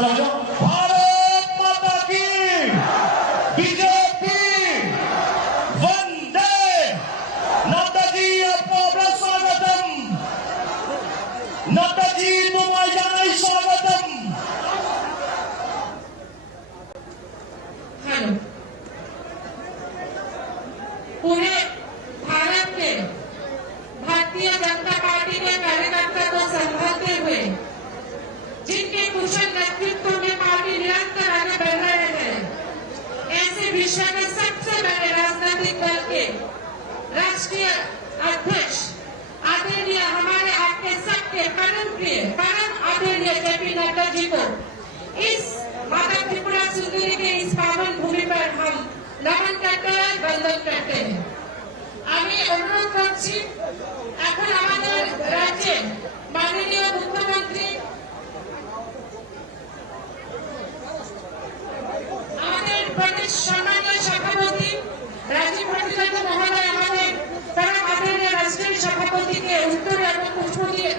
भारत माता की बीजेपी वंदे नेताजी आपको स्वागतम नेताजी तुम्हारे जानाई स्वागतम। हेलो, पूरे भारत के भारतीय जनता पार्टी के कार्यकर्ता को संभालते हुए जिनके कुशल नेतृत्व में पार्टी निरंतर आगे बढ़ रहे हैं, ऐसे विश्व के सबसे बड़े राजनीतिक दल के राष्ट्रीय अध्यक्ष आदरणीय हमारे आपके सबके परम प्रिय परम आदरणीय जेपी नड्डा जी को इस माता त्रिपुरा सुंदरी के इस पावन भूमि पर हम नमन करते हैं, वंदन करते हैं। আমি অনুরোধ করছি এখন আমাদের রাজ্যে মাননীয় মুখ্যমন্ত্রী আমাদের প্রদেশ সম্মানীয় সভাপতি রাজীব ভট্টাচার্য মহোদয় আমাদের পরম আদরণীয় রাষ্ট্রীয় সভাপতিকে উত্তর এবং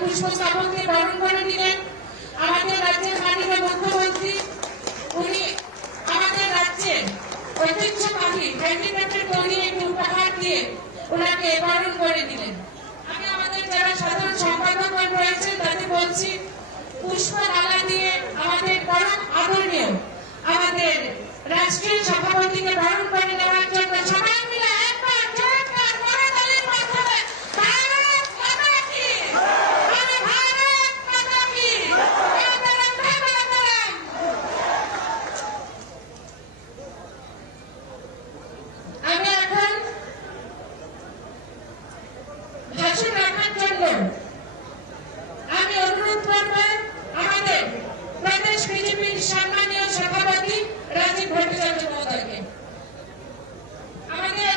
পুষ্পস্তবক দিয়ে বরণ করে দিলেন। আমাদের রাজ্যের মাননীয় মুখ্যমন্ত্রী উনি আমাদের রাজ্যে ঐতিহ্যবাহী হ্যান্ডিক্রাফটের তৈরি একটি উপহার দিয়ে ওনাকে বরণ করে দিলেন। আমি আমাদের যারা সাধারণ সম্পাদক রয়েছেন তাদের বলছি পুষ্পমালা দিয়ে আমাদের পরম আদরণীয় আমাদের রাষ্ট্রীয় সভাপতিকে বরণ করে নেওয়ার জন্য সবাই মিলে একবার জোরদার করতালির মাধ্যমে ভারত মাতা কি ভারত মাতা কি আমি এখন ভাষণ রাখার জন্য আমি অনুরোধ করব আমাদের প্রদেশ বিজেপির সম্মানীয় সভাপতি রাজীব ভট্টাচার্য মহোদয়কে। আমাদের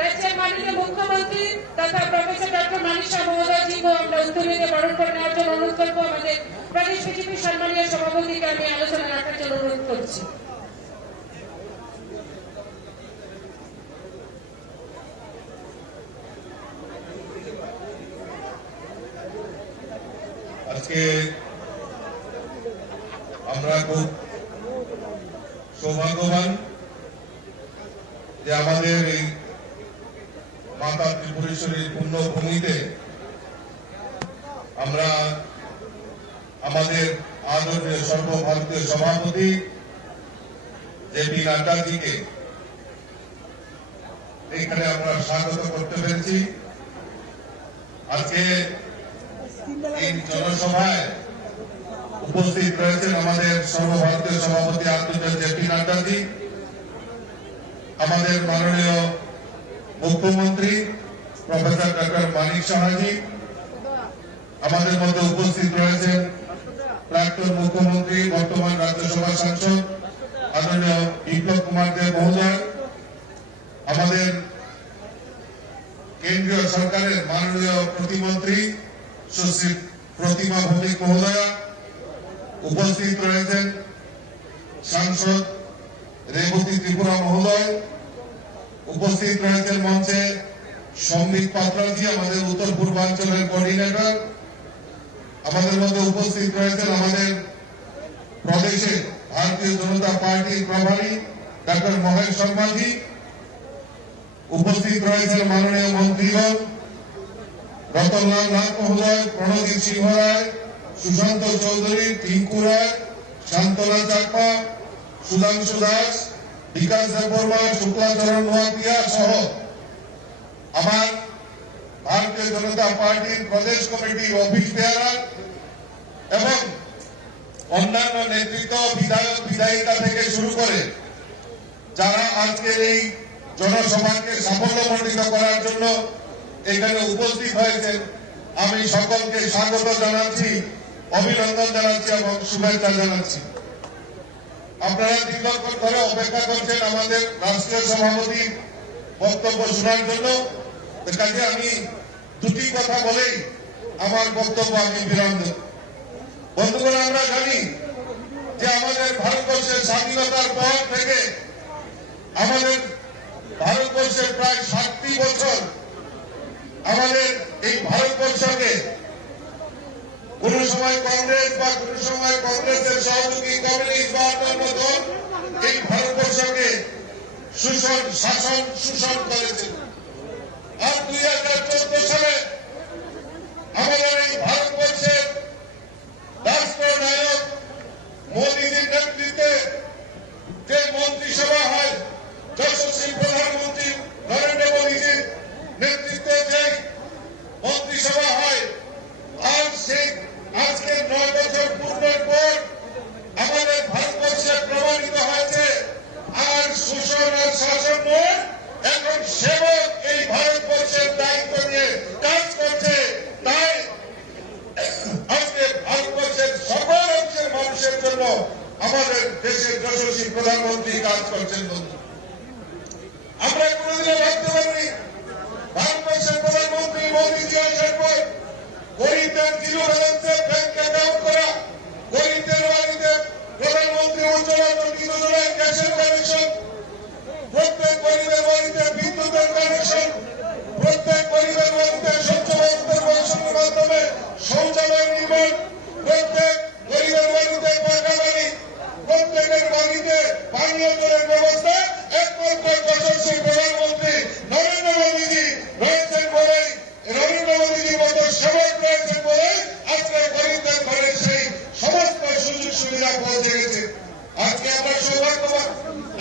রাজ্যের মাননীয় মুখ্যমন্ত্রী তথা প্রফেসর ডক্টর মানিক শাহ মহোদয়জিকে আমরা উত্তরীয় বরণ করে নেওয়ার জন্য অনুরোধ করব। আমাদের প্রদেশ বিজেপির সম্মানীয় সভাপতিকে আমি আলোচনা রাখার জন্য অনুরোধ করছি। আজকে আমরা খুব সৌভাগ্যবান যে আমাদের এই মাতা ত্রিপুরেশ্বরীর পুণ্যভূমিতে আমরা আমাদের আদরণীয় সর্বভারতীয় সভাপতি জেপি নাড্ডাজিকে এখানে আমরা স্বাগত করতে পেরেছি। আজকে এই জনসভায় উপস্থিত রয়েছেন আমাদের সর্বভারতীয় সভাপতি আন্তর্জাতিক জেপি নাড্ডাজি, আমাদের মাননীয় মুখ্যমন্ত্রী প্রফেসর ডক্টর মানিক সাহাজি, আমাদের মধ্যে উপস্থিত রয়েছেন প্রাক্তন মুখ্যমন্ত্রী বর্তমান রাজ্যসভা সাংসদ আদরণীয় বিপ্লব কুমার দেব মহোদয়, আমাদের কেন্দ্রীয় সরকারের মাননীয় প্রতিমন্ত্রী সুশ্রী প্রতিমা ভৌমিক মহোদয়া, উপস্থিত রয়েছেন সাংসদ রেবতী ত্রিপুরা মহোদয়, উপস্থিত রয়েছেন মঞ্চে সম্বিত পাত্রাজি, আমাদের উত্তর পূর্বাঞ্চলের কোঅর্ডিনেটর, আমাদের মধ্যে উপস্থিত রয়েছেন আমাদের প্রদেশে ভারতীয় জনতা পার্টির প্রভারী ডক্টর মহেশ শর্মাজি, উপস্থিত রয়েছেন মাননীয় মন্ত্রীগণ রতনলাল নাথ মহোদয়, প্রণজিৎ সিংহ রায়, সুশান্ত চৌধুরী, টিঙ্কু রায়, শান্তনা চাকমা, সুধাংশু দাস, বিকাশ দেববর্মা, শুক্লাচরণ নোয়াতিয়া সহ আমার ভারতীয় জনতা পার্টির প্রদেশ কমিটির অফিস বেয়ারার এবং অন্যান্য নেতৃত্ব, বিধায়ক বিধায়িকা থেকে শুরু করে যারা আজকের এই জনসভাকে সাফল্যমণ্ডিত করার জন্য এখানে উপস্থিত হয়েছেন, আমি সকলকে স্বাগত জানাচ্ছি, অভিনন্দন জানাচ্ছি এবং শুভেচ্ছা জানাচ্ছি। আপনারা দীর্ঘক্ষণ ধরে অপেক্ষা করছেন আমাদের রাষ্ট্রীয় সভাপতি বক্তব্য শোনার জন্য, কাজে আমি দুটি কথা বলেই আমার বক্তব্য আমি বিরাম দেব। বন্ধুগণ, আমরা জানি যে আমাদের ভারতবর্ষের স্বাধীনতার পর থেকে আমাদের ভারতবর্ষের প্রায় 60টি বছর আমাদের এই ভারতবর্ষকে কোন সময় কংগ্রেস বা কোন সময় কংগ্রেসের সহযোগী কমিউনিস্ট বা অন্যান্য দল এই ভারতবর্ষকে শোষণ করেছে। আর 2014 সালে আমাদের এই ভারতবর্ষের রাষ্ট্রনায়ক মোদীজির নেতৃত্বে যে মন্ত্রিসভা হয়, যশস্বী প্রধানমন্ত্রী নরেন্দ্র মোদীজির নেতৃত্বে যে মন্ত্রিসভা হয়, আর সেই আজকে 9 বছর পূর্ণের পর আমাদের ভারতবর্ষে প্রমাণিত হয়েছে আর শোষণ আর শাসন নয়, এখন সেবক এই ভারতবর্ষের দায়িত্ব নিয়ে কাজ করছে। তাই আজকে ভারতবর্ষের সকল অংশের মানুষের জন্য আমাদের দেশের যশস্বী প্রধানমন্ত্রী কাজ করছেন। বন্ধু, আমরা কোনদিনও ভাবতে পারিনি ভারতবর্ষের প্রধানমন্ত্রী মোদীজি আসার পর গরিবদের জিরো ব্যালেন্সে ব্যাংক অ্যাকাউন্ট করা, গরিবদের বাড়িতে প্রধানমন্ত্রী উজ্জ্বলা যোজনায় গ্যাসের কানেকশন, প্রত্যেক গরিবের বাড়িতে বিদ্যুতের কানেকশন, প্রত্যেক গরিবের বাড়িতে স্বচ্ছ ভারতের মিশনের মাধ্যমে শৌচালয় নির্মাণ, প্রত্যেক গরিবের বাড়িতে পাকা বাড়ি, প্রত্যেকের বাড়িতে পানীয় জলের ব্যবস্থা একমাত্র যশস্বী প্রধানমন্ত্রী নরেন্দ্র মোদীজি রয়েছেন বলেই, নরেন্দ্র মোদীজির মতো সেবক রয়েছেন বলেই আজকে গরিবদের ঘরে সেই সমস্ত সুযোগ সুবিধা পৌঁছে গেছে। আজকে আমরা সৌভাগ্যবান,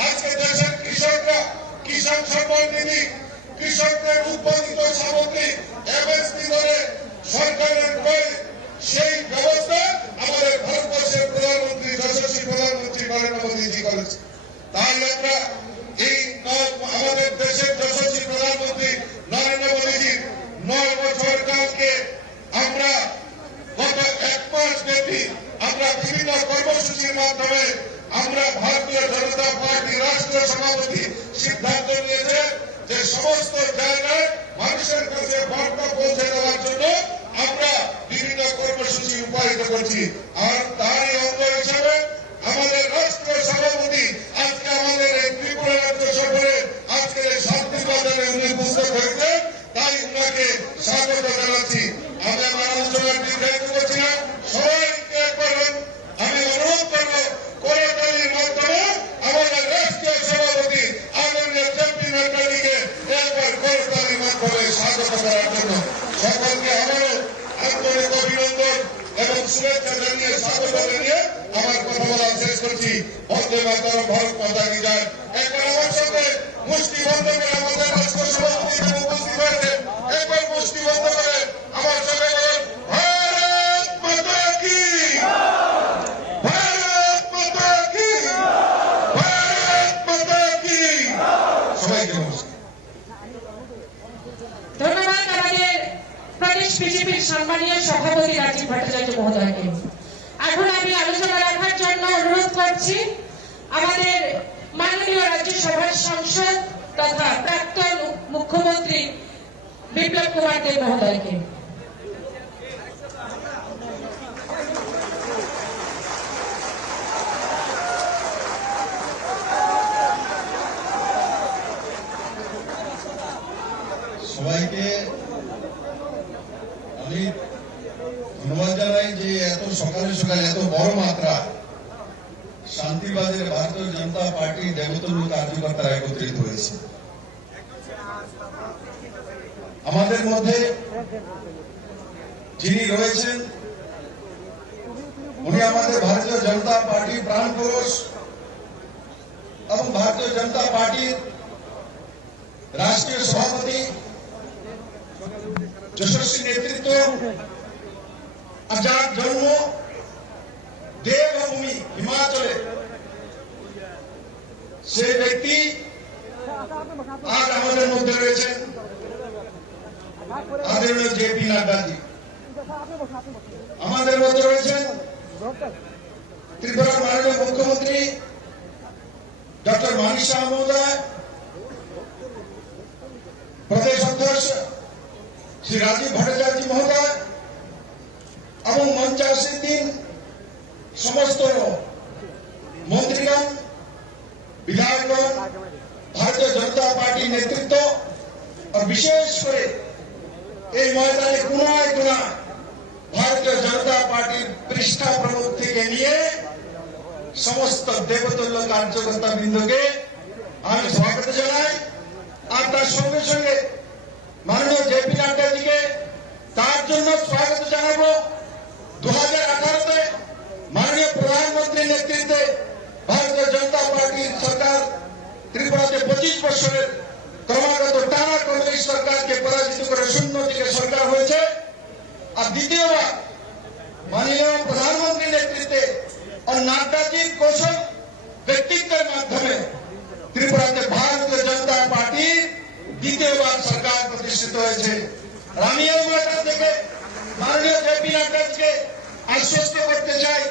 আজকে দেশের কৃষকরা কিষাণ সম্মান নিধি, কৃষকদের উৎপাদিত সামগ্রী এমএসপি করে সরকারের ক্রয়, সেই ব্যবস্থা আমাদের ভারতবর্ষের প্রধানমন্ত্রী যশস্বী প্রধানমন্ত্রী নরেন্দ্র মোদীজি করেছে। তাই আমরা এই আমাদের দেশের যশস্বী প্রধানমন্ত্রী নরেন্দ্র মোদীজির 9 বছর কালকে আমরা গত 1 মাস ব্যাপী আমরা বিভিন্ন কর্মসূচির মাধ্যমে আমরা ভারতীয় জনতা পার্টি রাষ্ট্রীয় সভাপতি সিদ্ধান্ত নিয়েছে যে সমস্ত জায়গায় মানুষের কাছে বার্তা পৌঁছে দেওয়ার জন্য আমরা বিভিন্ন কর্মসূচি রূপায়িত করছি। আর তারই অঙ্গ হিসাবে আমাদের রাষ্ট্রীয় সভাপতি আজকে আমাদের এই ত্রিপুরা রাজ্য সফরে আজকের এই শান্তিবাজারে উনি উপস্থিত হয়েছেন, তাই উনাকে স্বাগত জানাচ্ছি। আমি আমার আলোচনার দীর্ঘায়িত করছি না, সবাইকে একবার আমি অনুরোধ করব করতালির মাধ্যমে আমাদের রাষ্ট্রীয় সভাপতি আদরণীয় জেপি নাড্ডাজিকে একবার করতালির মাধ্যমে স্বাগত করার জন্য সকলকে আবারও আন্তরিক অভিনন্দন এবং শুভেচ্ছা জানিয়ে স্বাগত জানিয়ে আমার কথা বলা শেষ করছি। বন্দে মাতরম, ভারত মাতা কি জয়। একবার আমার সঙ্গে মুষ্টি বন্ধ করে আমাদের রাষ্ট্র সভাপতি এখানে উপস্থিত হয়েছে, একবার মুষ্টি বন্ধ করে আমার সঙ্গে বলেন ভারত মাতা কি, ভারত মাতা কি, ভারত মাতা কি। সবাইকে নমস্কার। ধন্যবাদ আমাদের প্রদেশ বিজেপির সম্মানীয় সভাপতি রাজীব ভট্টাচার্য মহোদয়কে। এখন আমি আলোচনা রাখার জন্য অনুরোধ করছি আমাদের মাননীয় রাজ্যসভার সাংসদ তথা প্রাক্তন মুখ্যমন্ত্রী বিপ্লব কুমার দেব মহোদয়কে। সবাইকে আমি ধন্যবাদ জানাই যে এত সকালে সকালে এত বড় মাত্রা শান্তিবাজারে ভারতীয় জনতা পার্টি দেবতন্ত্র কার্যকর্তারা একত্রিত হয়েছে। আমাদের মধ্যে যিনি রয়েছেন উনি আমাদের ভারতীয় জনতা পার্টির প্রাণ পুরুষ এবং ভারতীয় জনতা পার্টির রাষ্ট্রীয় সভাপতি, যশস্বী নেতৃত্ব, যার জন্ম দেবভূমি হিমাচলে, সেই ব্যক্তি আজ আমাদের মধ্যে রয়েছেন আদরণীয় জেপি নাড্ডাজি। আমাদের মধ্যে রয়েছেন ত্রিপুরার মাননীয় মুখ্যমন্ত্রী ডক্টর মানিক শাহ মহোদয়, প্রদেশ অধ্যক্ষ শ্রী রাজীব ভট্টাচার্য মহোদয় এবং মঞ্চে আসীন সমস্ত মন্ত্রীগণ, বিধায়কগণ, ভারতীয় জনতা পার্টির নেতৃত্ব, আর বিশেষ করে এই ময়দানে কোনায় কোনায় ভারতীয় জনতা পার্টির পৃষ্ঠা প্রমুখ থেকে নিয়ে সমস্ত দেবতুল্য কার্যকর্তা বৃন্দকে আমি স্বাগত জানাই। আর তার সঙ্গে সঙ্গে মাননীয় জেপি নাড্ডাজিকে তার জন্য স্বাগত জানাবো। 2018-তে মাননীয় প্রধানমন্ত্রীর নেতৃত্বে ভারতীয় জনতা পার্টির সরকার ত্রিপুরাতে 25 বছরের ক্রমাগত টানা কংগ্রেস সরকারকে পরাজিত করে শূন্য থেকে সরকার হয়েছে। আর দ্বিতীয়বার মাননীয় প্রধানমন্ত্রীর নেতৃত্বে और नाड्डाजीর কৌশল ব্যক্তিত্বের মাধ্যমে ত্রিপুরাতে ভারতীয় জনতা পার্টির দ্বিতীয়বার সরকার প্রতিষ্ঠিত হয়েছে। আমি এই ময়দান থেকে মাননীয় জেপি নাড্ডাজিকে আশ্বস্ত করতে চাই,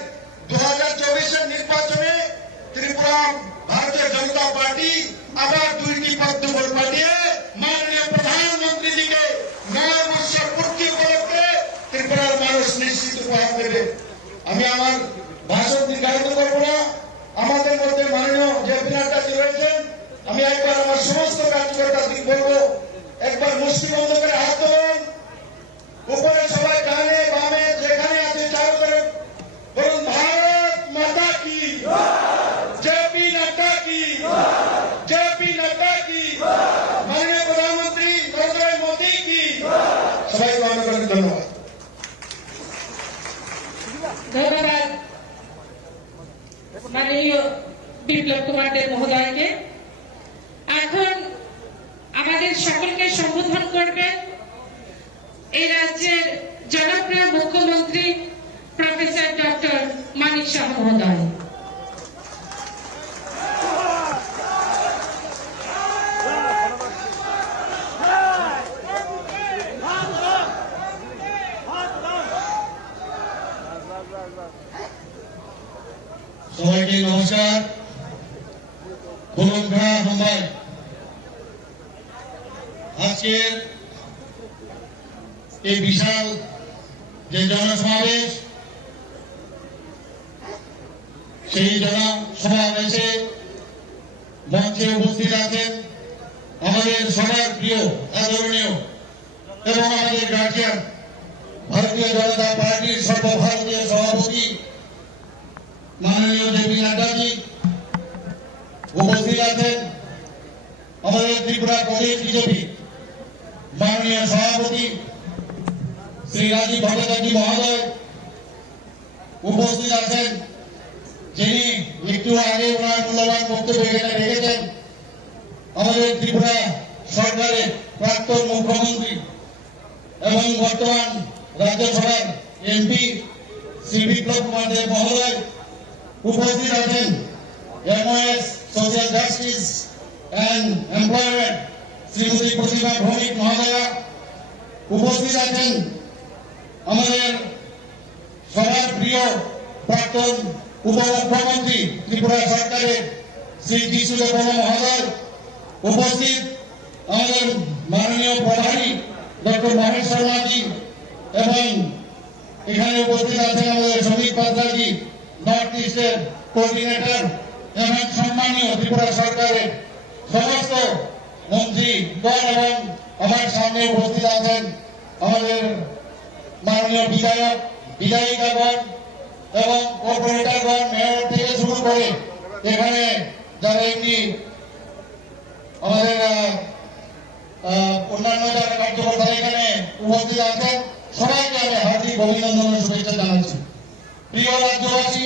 2024-এর নির্বাচনে ত্রিপুরা ভারতীয় জনতা পার্টি আবার 2টি পদ্মফুল পাঠিয়ে মাননীয় প্রধানমন্ত্রীজিকে 9 বছর পূর্তি উপলক্ষে ত্রিপুরার মানুষ নিশ্চিত উপহার দেবে। আমি আমার ভাষণ দীর্ঘায়িত করব না। আমাদের মধ্যে মাননীয় জেপি নাড্ডাজি রয়েছেন। আমি একবার আমার সমস্ত কার্যকর্তাদের বলবো, একবার মুষ্টি বন্ধ করে হাত তোলেন উপরে, সবাই ডানে বামে যেখানে আছে চারু করে বলুন ভারত মাতা কি, জেপি নাড্ডা কি, জেপি নাড্ডা কি, মাননীয় প্রধানমন্ত্রী নরেন্দ্র মোদী কি। সবাইকে অনেক অনেক ধন্যবাদ। ধন্যবাদ মাননীয় বিপ্লব কুমার দেব মহোদয়কে। এখন আমাদের সকলকে সম্বোধন করবেন এই রাজ্যের জনপ্রিয় মুখ্যমন্ত্রী প্রফেসর ডক্টর মানিক শাহ মহোদয়। সবাইকে নমস্কার। বলুনঘা মুম্বাই আজকের এই বিশাল যে জনসমাবেশ, সেই জনসমাবেশে মঞ্চে উপস্থিত আছেন আমাদের সবার প্রিয় আদরণীয় এবং আমাদের গার্জিয়ান ভারতীয় জনতা পার্টির সর্বভারতীয় সভাপতি মাননীয় জেপি নাড্ডাজি। উপস্থিত আছেন আমাদের ত্রিপুরা প্রদেশ বিজেপি মাননীয় সভাপতি শ্রী রাজীব ভট্টাচার্য মহোদয়। উপস্থিত আছেন যিনি একটু আগে ওনার মূল্যবান বক্তব্য এখানে রেখেছেন আমাদের ত্রিপুরা সরকারের প্রাক্তন মুখ্যমন্ত্রী এবং বর্তমান রাজ্যসভার এমপি শ্রী বিপ্লব কুমার দেব মহোদয়, উপস্থিত আছেন MOS social justice and employment Shrimati Pratibha Bhoumik মহোদয়া, উপস্থিত আছেন আমাদের সবার প্রিয় প্রাক্তন উপমুখ্যমন্ত্রী ত্রিপুরা সরকারের শ্রী যিশুদেব মহোদয়, উপস্থিত আমাদের মাননীয় প্রধানী ডক্টর মহেশ শর্মাজি এবং এখানে উপস্থিত আছেন আমাদের শ্রমিক পাত্রাজি, নর্থ ইস্টের কোঅর্ডিনেটর এবং সম্মানীয় ত্রিপুরা সরকারের সমস্ত মন্ত্রীগণ এবং আমার সামনে উপস্থিত আছেন আমাদের মাননীয় বিধায়ক, বিধায়িকাগণ এবং কর্পোরেটরগণ, মেয়র থেকে শুরু করে এখানে যারা এমনি আমাদের অন্যান্য যারা কার্যকর্তা এখানে উপস্থিত আছেন, সবাইকে আমি হার্দিক অভিনন্দন ও শুভেচ্ছা জানাচ্ছি। প্রিয় রাজ্যবাসী,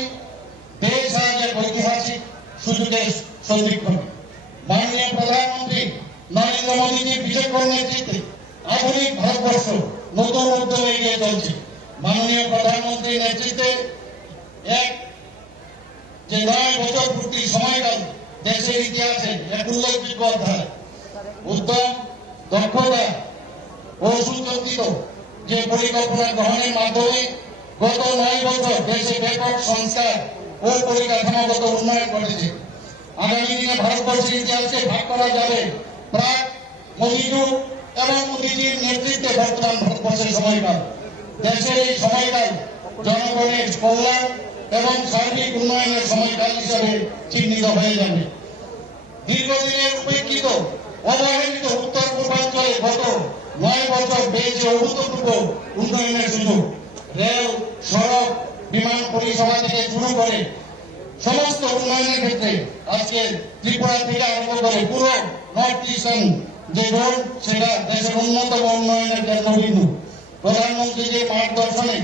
দেশ আজ এক ঐতিহাসিক সুযোগের সন্ধিক্ষণ। মাননীয় প্রধানমন্ত্রী নরেন্দ্র মোদীজির বিচক্ষণ নেতৃত্বে আধুনিক ভারতবর্ষ নতুন উদ্যমে এগিয়ে চলছে। মাননীয় প্রধানমন্ত্রীর নেতৃত্বে এক যে 9 বছর পূর্তি সময়কাল দেশের ইতিহাসে এক উল্লেখযোগ্য অধ্যায়। উদ্যম, দক্ষতা ও সুচিন্তিত যে পরিকল্পনা গ্রহণের মাধ্যমে গত 9 বছর দেশে ব্যাপক সংস্কার ও পরিকাঠামোগত উন্নয়ন ঘটেছে। আগামী দিনে ভারতবর্ষের ইতিহাসকে ভাগ করা যাবে প্রাক মোদী যুগ এবং মোদীজির নেতৃত্বে বর্তমান ভারতবর্ষের সময়কাল। দেশের এই সময়কাল জনগণের কল্যাণ এবং সার্বিক উন্নয়নের সময়কাল হিসাবে চিহ্নিত হয়ে যাবে। দীর্ঘদিনের উপেক্ষিত অবহেলিত উত্তর পূর্বাঞ্চলে গত 9 বছর পেয়েছে অভূতপূর্ব উন্নয়নের সুযোগ। রেল, সড়ক, বিমান পরিষেবা থেকে শুরু করে সমস্ত উন্নয়নের ক্ষেত্রে আজকে ত্রিপুরা থেকে আরম্ভ করে পুরো নর্থ ইস্টার্ন যে রোড, সেটা দেশের অন্যতম উন্নয়নের কেন্দ্রবিন্দু। প্রধানমন্ত্রীর মার্গদর্শনে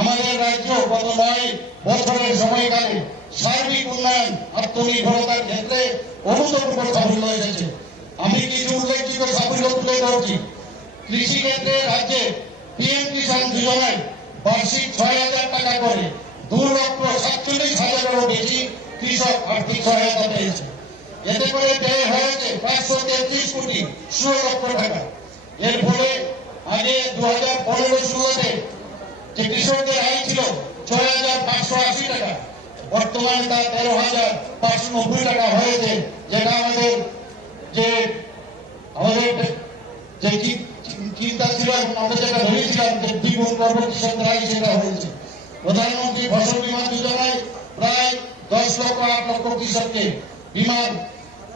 আমাদের রাজ্য গত 9 বছরের সময়কালে সার্বিক উন্নয়ন, আত্মনির্ভরতার ক্ষেত্রে অভূতপূর্ব সাফল্য এসেছে। আমি কিছু উল্লেখযোগ্য সাফল্য তুলে ধরছি। কৃষি ক্ষেত্রে রাজ্যে পিএম কিষাণ যোজনায় বার্ষিক 6,000 টাকা করে 2,47,000-এরও বেশি কৃষক আর্থিক সহায়তা পেয়েছে। এতে করে ব্যয় হয়েছে 533 কোটি 16 লক্ষ টাকা। এর ফলে আগে 2015-16-তে যে কৃষকদের আয় ছিল 6,580 টাকা, বর্তমানে তা 13,590 টাকা হয়েছে, যেটা আমাদের যে চিন্তা ছিল, আমরা যেটা ভেবেছিলাম যে দ্বিগুণ করবো কৃষকদের আয়, সেটা হয়েছে। প্রধানমন্ত্রী ফসল বীমা যোজনায় প্রায় 10,08,00,000 কৃষককে বীমার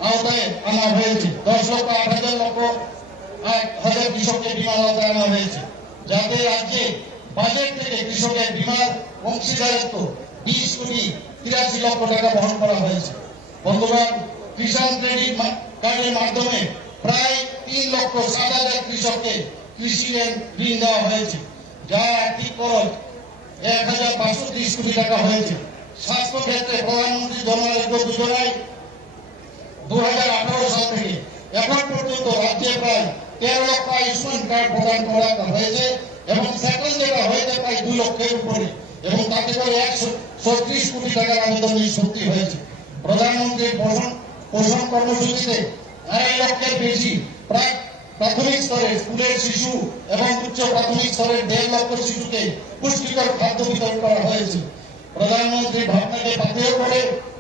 আওতায় আনা হয়েছে। 10,08,00,000 কৃষককে বীমার আওতায় আনা হয়েছে, যাতে রাজ্যে বাজেট থেকে কৃষকের বীমার অংশীদারিত্ব 20,83 লক্ষ টাকা বহন করা হয়েছে। বন্ধুগণ, কিষাণ ক্রেডিট কার্ডের মাধ্যমে প্রায় 3,07,000 কৃষককে কৃষি ঋণ দেওয়া হয়েছে, যার আর্থিক খরচ 1,530 কোটি টাকা হয়েছে। স্বাস্থ্য ক্ষেত্রে প্রধানমন্ত্রী জন আরোগ্য যোজনায় 2018 সাল থেকে এখন পর্যন্ত রাজ্যে প্রায় 13 লক্ষ আয়ুষ্মান কার্ড প্রদান করা হয়েছে এবং সেকেন্ড যেটা হয়েছে প্রায় 2 লক্ষের উপরে, এবং তাতে করে 136 কোটি টাকার আবেদন নিষ্পত্তি হয়েছে। প্রধানমন্ত্রীর পোষণ কর্মসূচিতে 2.5 লক্ষের বেশি প্রাথমিক স্তরে স্কুলের শিশু এবং উচ্চ প্রাথমিক স্তরের 1.5 লক্ষ শিশুকে পুষ্টিকর খাদ্য বিতরণ করা হয়েছে। প্রধানমন্ত্রীর ভাবনাকে পাথেয় করে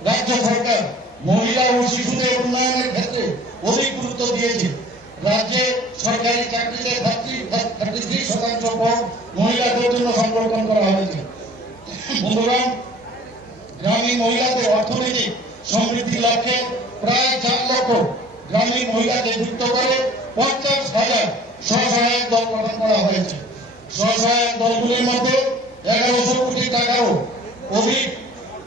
রাজ্য সরকার মহিলা ও শিশুদের উন্নয়নের ক্ষেত্রে অধিক গুরুত্ব দিয়েছে। রাজ্যে সরকারি চাকরিতে 33% পদ মহিলাদের জন্য সংরক্ষণ করা হয়েছে। বন্ধুগণ, গ্রামীণ মহিলাদের অর্থনৈতিক সমৃদ্ধির লক্ষ্যে প্রায় 4 লক্ষ গ্রামীণ মহিলাকে যুক্ত করে 50,000 স্বসহায়ক দল গঠন করা হয়েছে। স্বসহায়ক দলগুলির মধ্যে 1100 কোটি টাকারও অধিক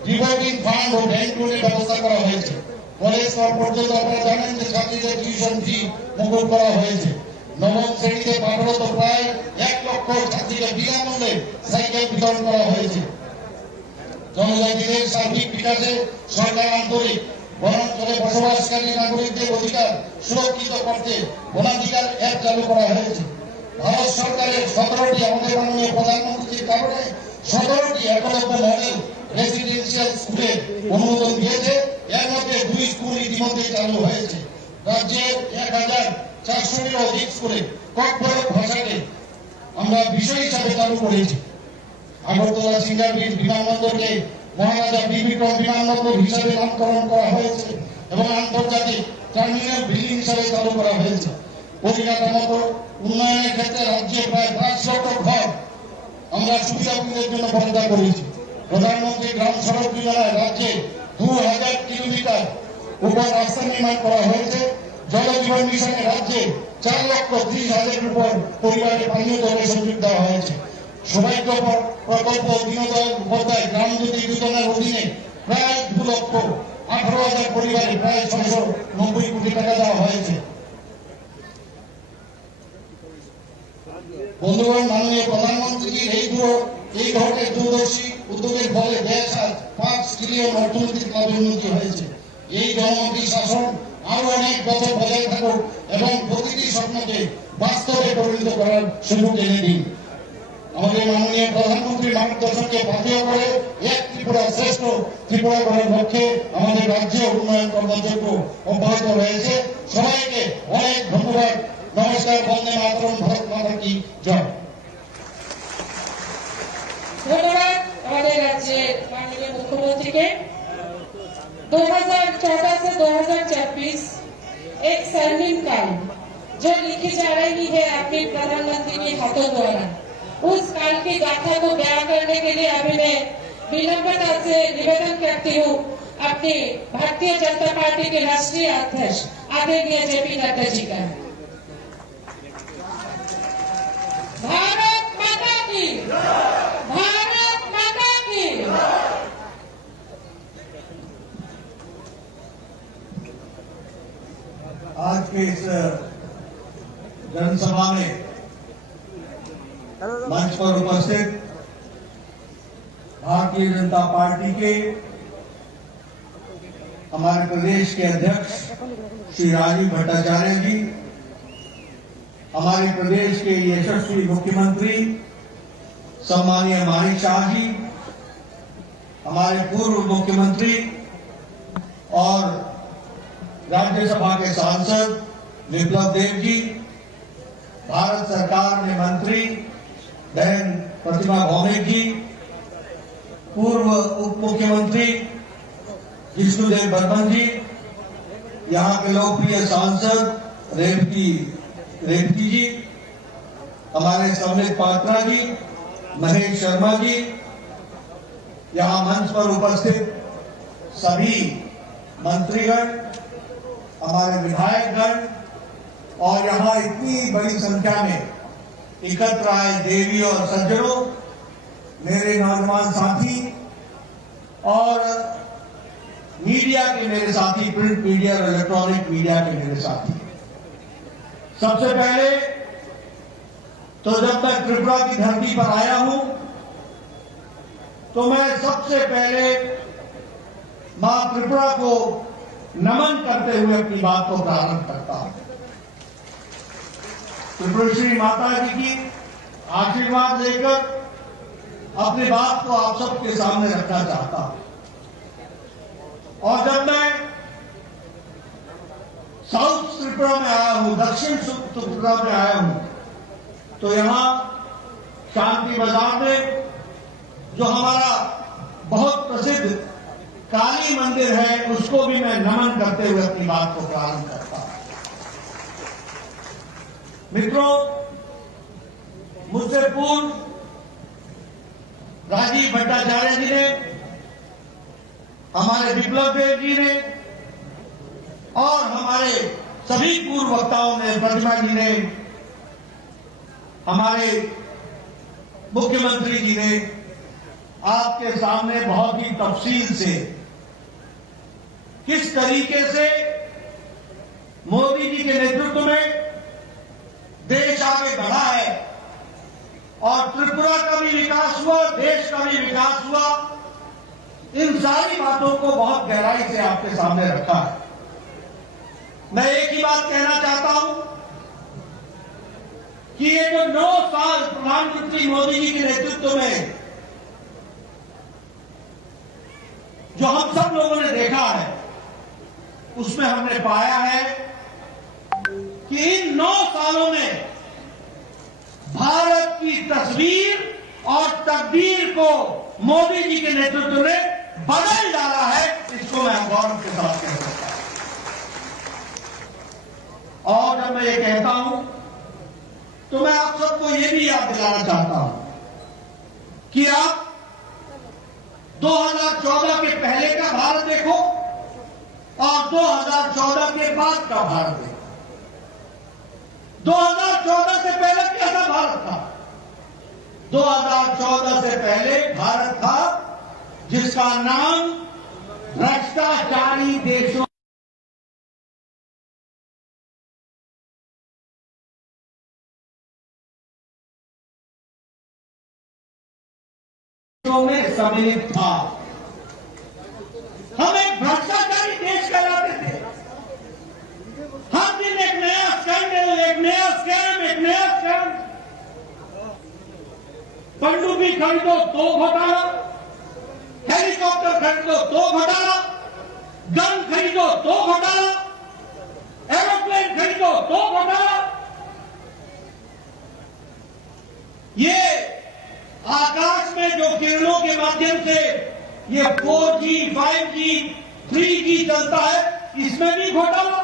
রিভলভিং ফান্ড ও ব্যাংক লোনের ব্যবস্থা করা হয়েছে। কলেজ স্তর পর্যন্ত আপনারা জানেন যে ছাত্রীদের টিউশন ফি মুকুব করা হয়েছে। নবম শ্রেণীতে পাঠরত প্রায় 1 লক্ষ ছাত্রীকে বিনামূল্যে সাইকেল বিতরণ করা হয়েছে। জনজাতিদের সার্বিক বিকাশে সরকার আন্তরিক। বনাঞ্চলে বসবাসকারী নাগরিকদের অধিকার সুরক্ষিত করতে বনাধিকার অ্যাপ চালু করা হয়েছে। ভারত সরকারের 17টি, আমাদের মাননীয় প্রধানমন্ত্রীর কারণে 17টি একলব্য মডেল রেসিডেন্সিয়াল স্কুলে অনুমোদন দিয়েছে। এর মধ্যে 2 স্কুল ইতিমধ্যে চালু হয়েছে। রাজ্যের 1400-টিরও অধিক স্কুলে ককবরক ভাষাকে আমরা বিষয় হিসাবে চালু করেছি। আগরতলা সিঙ্গার ব্রিজ বিমানবন্দরকে মহারাজা বি বিক্রম বিমানবন্দর হিসাবে নামকরণ করা হয়েছে এবং আন্তর্জাতিক টার্মিনাল বিল্ডিং হিসাবে চালু করা হয়েছে। পরিকাঠামোগত উন্নয়নের ক্ষেত্রে রাজ্যে প্রায় 5 লক্ষ ঘর আমরা সুবিধাভোগীদের জন্য বরাদ্দ করেছি। প্রধানমন্ত্রী গ্রাম সড়ক যোজনায় রাজ্যে 2000 কিলোমিটার উপর রাস্তা নির্মাণ করা হয়েছে। জল জীবন মিশনে রাজ্যে 4,30,000 উপর পরিবারকে পানীয় জলের সুযোগ দেওয়া হয়েছে। সৌভাগ্য প্রকল্প দীনদয়াল উপাধ্যায় গ্রাম জ্যোতি যোজনার অধীনে প্রায় 2,18,000 পরিবারে প্রায় 690 কোটি টাকা দেওয়া হয়েছে। বন্ধুগণ, মাননীয় প্রধানমন্ত্রীর এই ধরনের দূরদর্শী উদ্যোগের ফলে দেশ আজ 5 ট্রিলিয়ন অর্থনৈতিক লাভে উন্নতি হয়েছে। এই জনমন্ত্রী শাসন আরো অনেক বছর বজায় থাকুক এবং প্রতিটি স্বপ্নকে বাস্তবে পরিণত করার সুযোগ এনে দিন। আমাদের মাননীয় প্রধানমন্ত্রীর মার্গদর্শনকে পাথেয় করে এক ত্রিপুরা শ্রেষ্ঠ ত্রিপুরা করার লক্ষ্যে আমাদের রাজ্য উন্নয়ন কর্মযজ্ঞ অব্যাহত রয়েছে। সবাইকে অনেক ধন্যবাদ। নমস্কার। বন্দে মাতরম। ভারত মাতা কি জয়। ধন্যবাদ আমাদের রাজ্যের মাননীয় मुख्यमंत्री 2014 से 2024 एक स्वर्णिम काल जो लिखी जा रही है अपने प्रधानमंत्री के हाथों द्वारा, उस काल की गाथा को बयां करने के लिए अभी मैं विनम्रता से निवेदन करती हूँ अपने भारतीय जनता पार्टी के राष्ट्रीय अध्यक्ष आदरणीय जेपी नड्डा जी का। भारत माता की, भारत माता की। आज के इस जनसभा में मंच पर उपस्थित भारतीय जनता पार्टी के हमारे प्रदेश के अध्यक्ष श्री राजीव भट्टाचार्य जी, हमारे प्रदेश के यशस्वी मुख्यमंत्री सम्मानीय मानिक शाह जी, हमारे पूर्व मुख्यमंत्री और राज्यसभा के सांसद विप्लव देव जी, भारत सरकार में मंत्री बहन प्रतिमा भौमिक जी, पूर्व उप मुख्यमंत्री जिष्णुदेव बर्मन जी, यहाँ के लोकप्रिय सांसद रेवती जी, हमारे सम्मित पात्रा जी, महेश शर्मा जी, यहाँ मंच पर उपस्थित सभी मंत्रीगण, हमारे विधायकगण और यहाँ इतनी बड़ी संख्या में एकत्र आए देवी और सज्जनों, मेरे नौजवान साथी और मीडिया के मेरे साथी, प्रिंट मीडिया और इलेक्ट्रॉनिक मीडिया के मेरे साथी। सबसे पहले तो जब मैं त्रिपुरा की धरती पर आया हूं तो मैं सबसे पहले मां त्रिपुरा को नमन करते हुए अपनी बात को प्रारंभ करता हूं। त्रिपुरेश्वरी माता जी की आशीर्वाद लेकर अपनी बात को आप सबके सामने रखना चाहता हूं। और जब मैं साउथ त्रिपुरा में आया हूं, दक्षिण त्रिपुरा में आया हूं, तो यहां शांति बाजार में जो हमारा बहुत प्रसिद्ध काली मंदिर है, उसको भी मैं नमन करते हुए अपनी बात को प्रारंभ करता हूं। मित्रों, मुझसे पूर्व राजीव भट्टाचार्य जी ने, हमारे विप्लव देव जी ने और हमारे सभी पूर्व वक्ताओं ने, प्रतिमा जी ने, हमारे मुख्यमंत्री जी ने आपके सामने बहुत ही तफसील से किस तरीके से मोदी जी के नेतृत्व में देश आगे बढ़ा है और त्रिपुरा का भी विकास हुआ, देश का भी विकास हुआ इन सारी बातों को बहुत गहराई से आपके सामने रखा है। मैं एक ही बात कहना चाहता हूं कि ये जो 9 साल प्रधानमंत्री मोदी जी के नेतृत्व में जो हम सब लोगों ने देखा है, उसमें हमने पाया है कि इन 9 सालों में भारत की तस्वीर और तकदीर को मोदी जी के नेतृत्व ने बदल डाला है। इसको मैं गौरव के साथ कह सकता हूं। और जब मैं ये कहता हूं तो मैं आप सबको ये भी याद दिलाना चाहता हूं कि आप 2014 के पहले का भारत देखो और 2014 के बाद का भारत देखो। 2014 से पहले कैसा भारत था? 2014 से पहले भारत था जिसका नाम भ्रष्टाचारी देशों में सम्मिलित था। हम एक भ्रष्टाचारी देश कहलाते थे। हर दिन एक नया स्कैंडल, एक नया स्कैम, एक नया स्कैम। पनडुब्बी खरीदो तो घोटाला, हेलीकॉप्टर खरीदो तो घोटाला, गन खरीदो तो घोटाला, एरोप्लेन खरीदो तो घोटाला। ये आकाश में जो किरणों के माध्यम से ये 4G, 5G, 3G चलता है, इसमें भी घोटाला।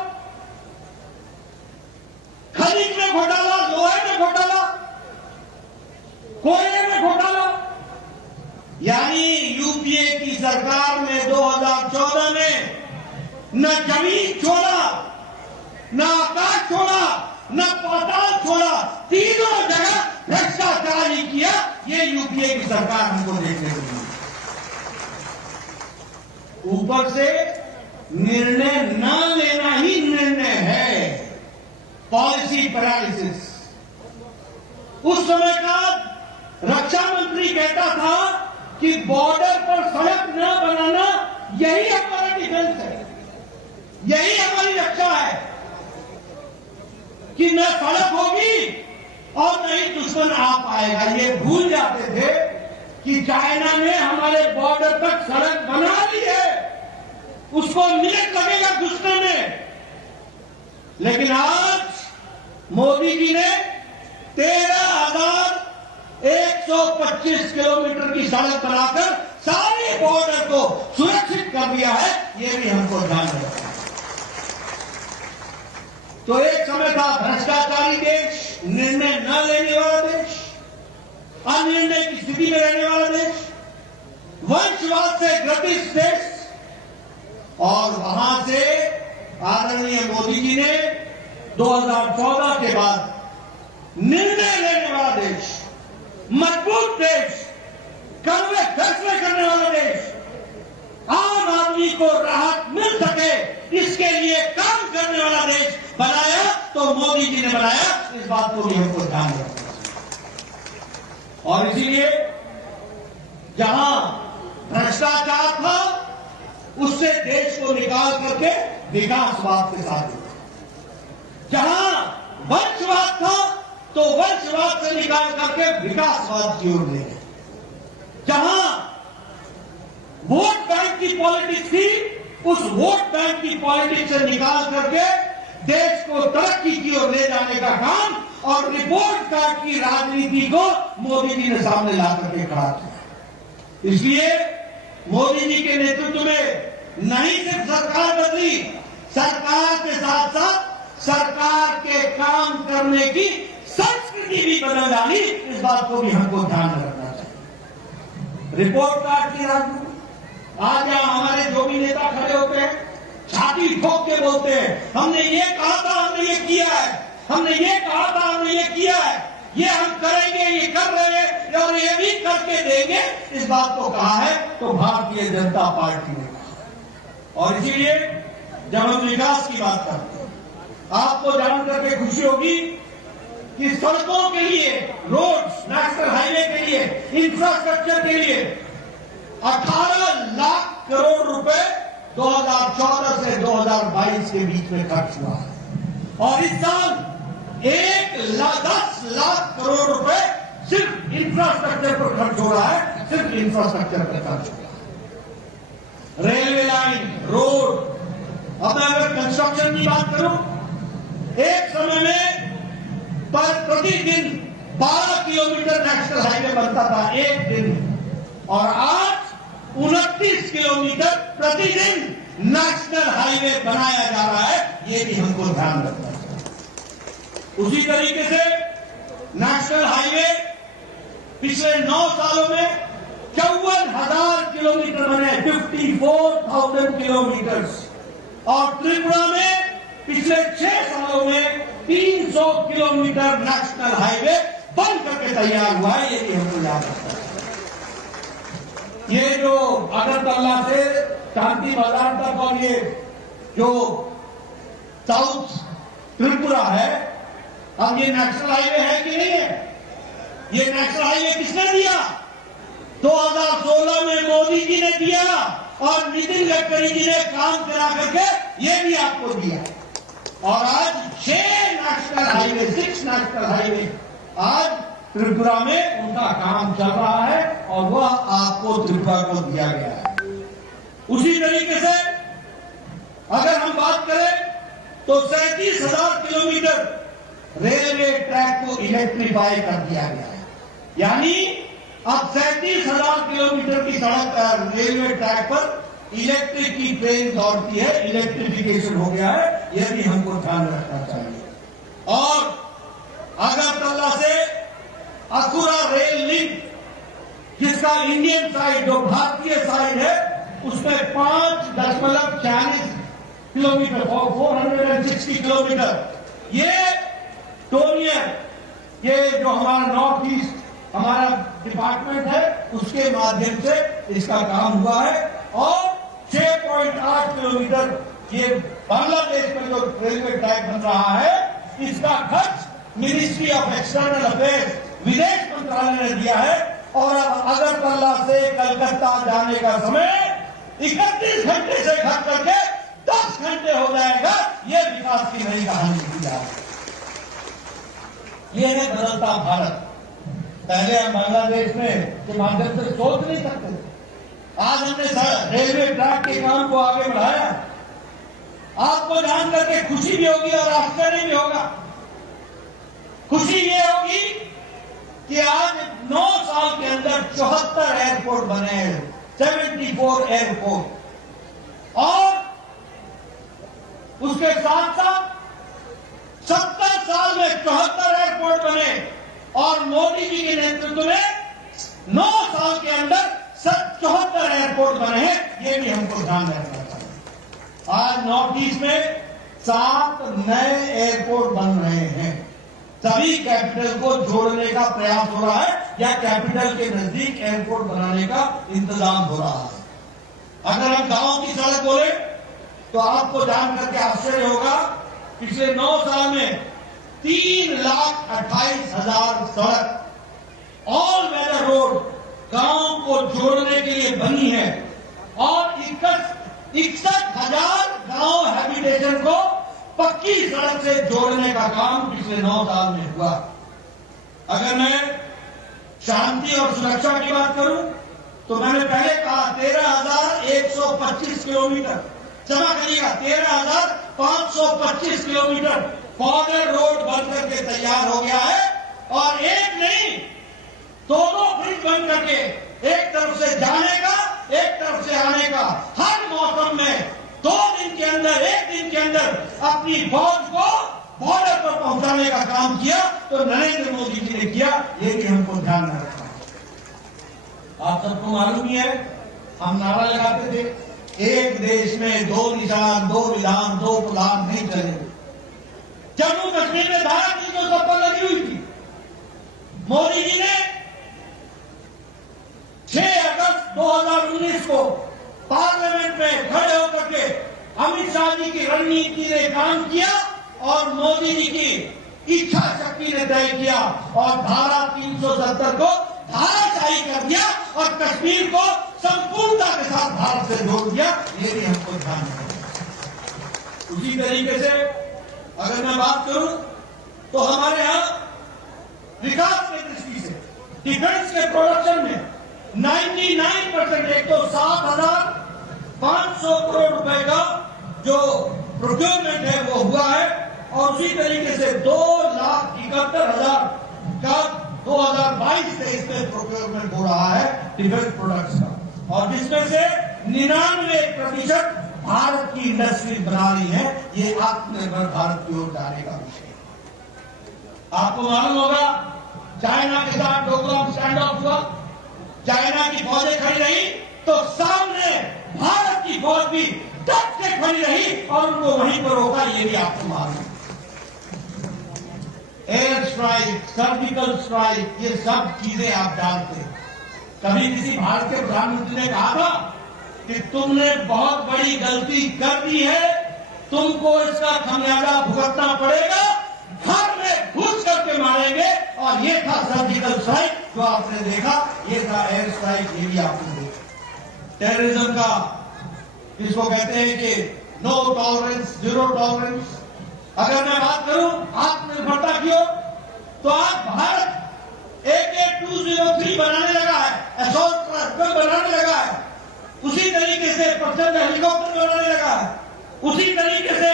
खनिज में घोटाला, लोहे में घोटाला, कोयले में घोटाला। यानी यूपीए की सरकार ने 2014 में न जमीन छोड़ा, न आकाश छोड़ा, न पाताल छोड़ा, तीनों जगह भ्रष्टाचार ही किया। ये यूपीए की सरकार हमको देखने को मिली। ऊपर से निर्णय न लेना ही निर्णय है, पॉलिसी पैरालिसिस। उस समय का रक्षा मंत्री कहता था कि बॉर्डर पर सड़क न बनाना यही हमारा डिफेंस है, यही हमारी रक्षा है कि न सड़क होगी और न ही दुश्मन आ पाएगा। ये भूल जाते थे कि चाइना ने हमारे बॉर्डर तक सड़क बना ली है, उसको मिनट लगेगा घुसने में। लेकिन आज मोदी जी ने 13,125 किलोमीटर की सड़क बनाकर सारे बॉर्डर को सुरक्षित कर दिया है। ये भी हमको ध्यान रखना है। तो एक समय था भ्रष्टाचारी देश, निर्णय न लेने वाला देश, अनिर्णय की स्थिति में रहने वाला देश, वंशवाद से ग्रसित देश। और वहां से आदरणीय मोदी जी ने 2014 के बाद निर्णय लेने वाला देश, मजबूत देश, कड़वे फैसले करने वाला देश, आम आदमी को राहत मिल सके इसके लिए काम करने वाला देश बनाया। तो मोदी जी ने बनाया, इस बात को भी हमको ध्यान रखना चाहिए। और इसीलिए जहां भ्रष्टाचार था उससे देश को निकाल करके विकासवाद के साथ, जहां वंशवाद था तो वंशवाद से निकाल करके विकासवाद की ओर ले गए, जहां वोट बैंक की पॉलिटिक्स थी उस वोट बैंक की पॉलिटिक्स से निकाल करके देश को तरक्की की ओर ले जाने का काम और रिपोर्ट कार्ड की राजनीति को मोदी जी ने सामने ला करके खड़ा किया। इसलिए मोदी जी के नेतृत्व में नहीं सिर्फ सरकार बदली, सरकार के साथ साथ सरकार के काम करने की संस्कृति भी बदल डाली। इस बात को भी हमको ध्यान रखना चाहिए। रिपोर्ट कार्ड की राजनीति, आज यहां हमारे जो भी नेता खड़े होते हैं छाती ठोक के बोलते हैं, हमने ये कहा था, हमने ये किया है, हमने ये कहा था, हमने ये किया है, ये हम करेंगे, ये कर रहे हैं और ये भी करके देंगे। इस बात को कहा है तो भारतीय जनता पार्टी ने कहा। और इसीलिए जब हम विकास की बात करते हैं, आपको जान करके खुशी होगी कि सड़कों के लिए, रोड्स, नेशनल हाईवे के लिए, इंफ्रास्ट्रक्चर के लिए 18 लाख करोड़ रुपए 2014 से 2022 के बीच में खर्च हुआ है और इस साल 10 लाख करोड़ रुपए सिर्फ इंफ्रास्ट्रक्चर पर खर्च हो रहा है, सिर्फ इंफ्रास्ट्रक्चर पर खर्च हो रहा है। रेलवे लाइन, रोड, अब मैं अगर कंस्ट्रक्शन की बात करूं, एक समय में प्रतिदिन 12 किलोमीटर नेशनल हाईवे बनता था एक दिन, और आज 29 किलोमीटर प्रतिदिन नेशनल हाईवे बनाया जा रहा है। ये भी हमको ध्यान रखना चाहिए। उसी तरीके से नेशनल हाईवे पिछले 9 सालों में 54,000 किलोमीटर बने, 54,000 किलोमीटर, और त्रिपुरा में पिछले 6 सालों में 300 किलोमीटर नेशनल हाईवे बन करके तैयार हुआ है। ये भी हमको याद रखना है। ये जो अगरतला से शांति बाजार तक और ये जो साउथ त्रिपुरा है, अब ये नेशनल हाईवे है कि नहीं है? ये नेशनल हाईवे किसने दिया? 2016 में मोदी जी ने दिया और नितिन गडकरी जी ने काम करा करके ये भी आपको दिया, और आज 6 नेशनल हाईवे आज त्रिपुरा में उनका काम चल रहा है और वह आपको त्रिपुरा को दिया गया है। उसी तरीके से अगर हम बात करें तो 37,000 किलोमीटर रेलवे ट्रैक को इलेक्ट्रीफाई कर दिया गया है, यानी अब 37,000 किलोमीटर की सड़क रेलवे ट्रैक पर इलेक्ट्रिक की ट्रेन दौड़ती है, इलेक्ट्रिफिकेशन हो गया है। यह भी हमको ध्यान रखना चाहिए। और अगरतला से अकुरा रेल लिंक, जिसका इंडियन साइड जो भारतीय साइड है उसमें 5.40 किलोमीटर, 460 किलोमीटर, ये टोनियर, ये जो हमारा नॉर्थ ईस्ट हमारा डिपार्टमेंट है उसके माध्यम से इसका काम हुआ है, और 6.8 किलोमीटर ये बांग्लादेश में जो रेलवे ट्रैक बन रहा है, इसका खर्च मिनिस्ट्री ऑफ एक्सटर्नल अफेयर्स, विदेश मंत्रालय ने दिया है। और अब अगरतला से कलकत्ता जाने का समय 31 घंटे से घट करके 10 घंटे हो जाएगा। ये विकास की नई कहानी की जा रही है। ये है बदलता भारत। पहले हम बांग्लादेश में के माध्यम से सोच नहीं सकते थे, आज हमने रेलवे ट्रैक के काम को आगे बढ़ाया। आपको जान करके खुशी भी होगी और आश्चर्य भी होगा। खुशी ये होगी कि आज 9 साल के अंदर 74 एयरपोर्ट बने हैं, 74 एयरपोर्ट, और उसके साथ साथ 70 साल में 74 एयरपोर्ट बने, और मोदी जी के नेतृत्व में 9 साल के अंदर 74 एयरपोर्ट बने हैं। ये भी हमको ध्यान रखना चाहिए। आज नॉर्थ ईस्ट में 7 नए एयरपोर्ट बन रहे हैं। सभी कैपिटल को जोड़ने का प्रयास हो रहा है, या कैपिटल के नजदीक एयरपोर्ट बनाने का इंतजाम हो रहा है। अगर हम गांव की सड़क बोले तो आपको जान करके आश्चर्य होगा, पिछले 9 साल में 3,28,000 सड़क ऑल वेदर रोड गांव को जोड़ने के लिए बनी है, और 61,000 गांव हैबिटेशन को पक्की सड़क से जोड़ने का काम पिछले 9 साल में हुआ। अगर मैं शांति और सुरक्षा की बात करूं तो मैंने पहले कहा 13,125 किलोमीटर, क्षमा करिएगा 13,525 किलोमीटर बॉर्डर रोड बन करके तैयार हो गया है, और एक नहीं 2 ब्रिज बन करके, एक तरफ से जाने का, एक तरफ से आने का, हर मौसम में 2 दिन के अंदर, 1 दिन के अंदर अपनी फौज को बॉर्डर पर पहुंचाने का काम किया। तो नरेंद्र मोदी जी ने किया, ये भी हमको ध्यान में रखना है। आप सबको मालूम ही है, हम नारा लगाते थे, एक देश में 2 निशान, 2 विधान, 2 प्रधान नहीं चलेंगे। जम्मू कश्मीर में धारा 370 लगी हुई थी। मोदी जी ने 6 अगस्त 2019 को पार्लियामेंट में खड़े होकर के अमित शाह जी की रणनीति ने काम किया, और मोदी जी की इच्छा शक्ति ने तय किया, और धारा 370 को धाराशाही कर दिया, और कश्मीर को संपूर्णता के साथ भारत से जोड़ दिया, ये भी हमको ध्यान रखना। उसी तरीके से अगर मैं बात करूं तो हमारे यहाँ विकास की दृष्टि से डिफेंस के प्रोडक्शन में 99% एक तो 7,500 करोड़ रुपए का जो प्रोक्योरमेंट है वो हुआ है, और उसी तरीके से 2,71,000 का 2022-23 में प्रोक्योरमेंट हो रहा है डिफेंस प्रोडक्ट्स का, और जिसमें से 99% भारत की इंडस्ट्री बना रही है। ये आत्मनिर्भर भारत की ओर जाने का विषय है। आपको मालूम होगा चाइना के साथ डोकलाम स्टैंड ऑफ हुआ, चाइना की फौजें खड़ी रही तो सामने भारत की फौज भी डट के खड़ी रही और उनको वहीं पर रोका, ये भी आपको मालूम। एयर स्ट्राइक, सर्जिकल स्ट्राइक, ये सब चीजें आप जानते हैं। कभी किसी भारत के प्रधानमंत्री ने कहा था कि तुमने बहुत बड़ी गलती कर दी है, तुमको इसका खमियाजा भुगतना पड़ेगा, घर में घुस करके मारेंगे, और ये था सर्जिकल स्ट्राइक जो आपने देखा, ये था एयर स्ट्राइक, ये भी आपने देखा। टेररिज्म का इसको कहते हैं कि नो टॉलरेंस, जीरो टॉलरेंस। अगर मैं बात करूं आत्मनिर्भरता की ओर, तो आज भारत AK-203 बनाने लगा है, असॉल्ट राइफल बनाने लगा है, उसी तरीके से प्रचंड हेलीकॉप्टर बनाने लगा है, उसी तरीके से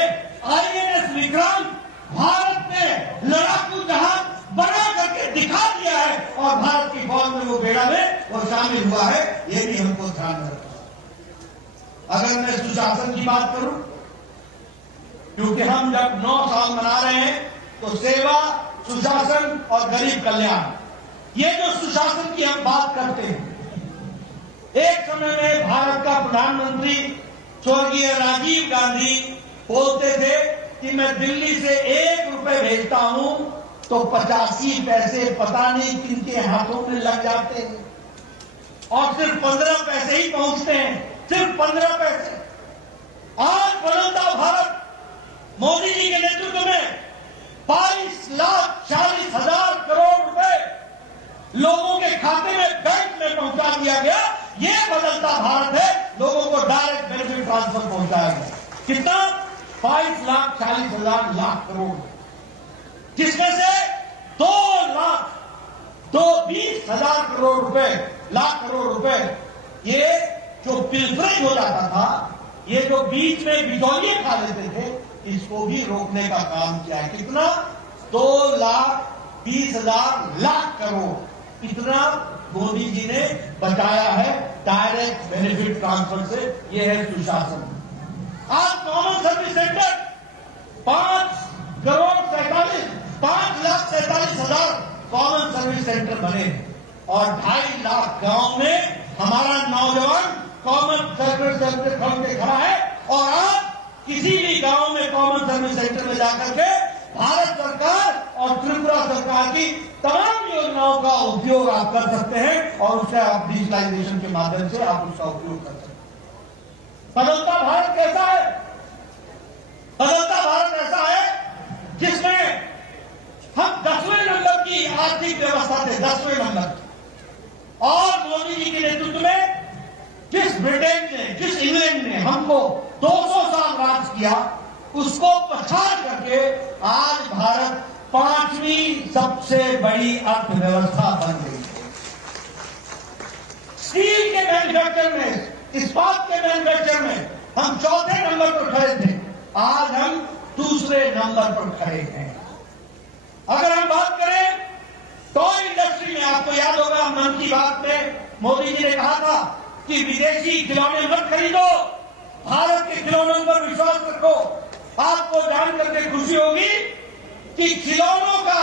INS विक्रांत भारत ने लड़ाकू जहाज बना करके दिखा दिया है, और भारत की फौज में वो बेड़ा में वो शामिल हुआ है, ये भी हमको ध्यान में रखना। अगर मैं सुशासन की बात करूं, क्योंकि हम जब 9 साल मना रहे हैं तो सेवा, सुशासन और गरीब कल्याण, ये जो सुशासन की हम बात करते हैं, एक समय में भारत का प्रधानमंत्री स्वर्गीय राजीव गांधी बोलते थे कि मैं दिल्ली से 1 रुपए भेजता हूं तो 85 पैसे पता नहीं किनके हाथों में लग जाते हैं, और सिर्फ 15 पैसे ही पहुंचते हैं, सिर्फ 15 पैसे। आज बदलता भारत मोदी जी के नेतृत्व में 22,40,000 करोड़ रुपए लोगों के खाते में, बैंक में पहुंचा दिया गया। ये बदलता भारत है, लोगों को डायरेक्ट बेनिफिट ट्रांसफर पहुंचाया गया। कितना? 22,40,000 लाख करोड़, जिसमें से 2,20,000 करोड़ रुपए, लाख करोड़ रुपए, ये जो पिलफरेज हो जाता था, ये जो बीच में बिचौलिए खा लेते थे, इसको भी रोकने का काम किया है। कितना? 2,20,000 लाख करोड़, इतना मोदी जी ने बचाया है डायरेक्ट बेनिफिट ट्रांसफर से। ये है सुशासन। आज common service centre 5,47,000 common service centre बने, और 2.5 लाख गांव में हमारा नौजवान कॉमन सर्विस सेंटर खोल के खड़ा है। और आज किसी भी गांव में कॉमन सर्विस सेंटर में जाकर के भारत सरकार और त्रिपुरा सरकार की तमाम योजनाओं का उपयोग आप कर सकते हैं, और उससे आप डिजिटलाइजेशन के माध्यम से आप उसका उपयोग कर सकते हैं। बदलता भारत कैसा है? बदलता भारत ऐसा है जिसमें हम 10वें नंबर की आर्थिक व्यवस्था थे, 10वें नंबर की, और मोदी जी के नेतृत्व में जिस ब्रिटेन ने, जिस इंग्लैंड ने हमको 200 साल राज किया, उसको पछाड़ करके आज भारत 5वीं सबसे बड़ी अर्थव्यवस्था बन गई है। स्टील के मैन्युफैक्चर में, इस्पात के मैन्युफैक्चर में हम 4थे नंबर पर खड़े थे, आज हम 2रे नंबर पर खड़े हैं। अगर हम बात करें टॉय इंडस्ट्री में, आपको याद होगा मन की बात में मोदी जी ने कहा था कि विदेशी खिलौने मत खरीदो, भारत के खिलौनों पर विश्वास रखो। आपको जान करके खुशी होगी कि खिलौनों का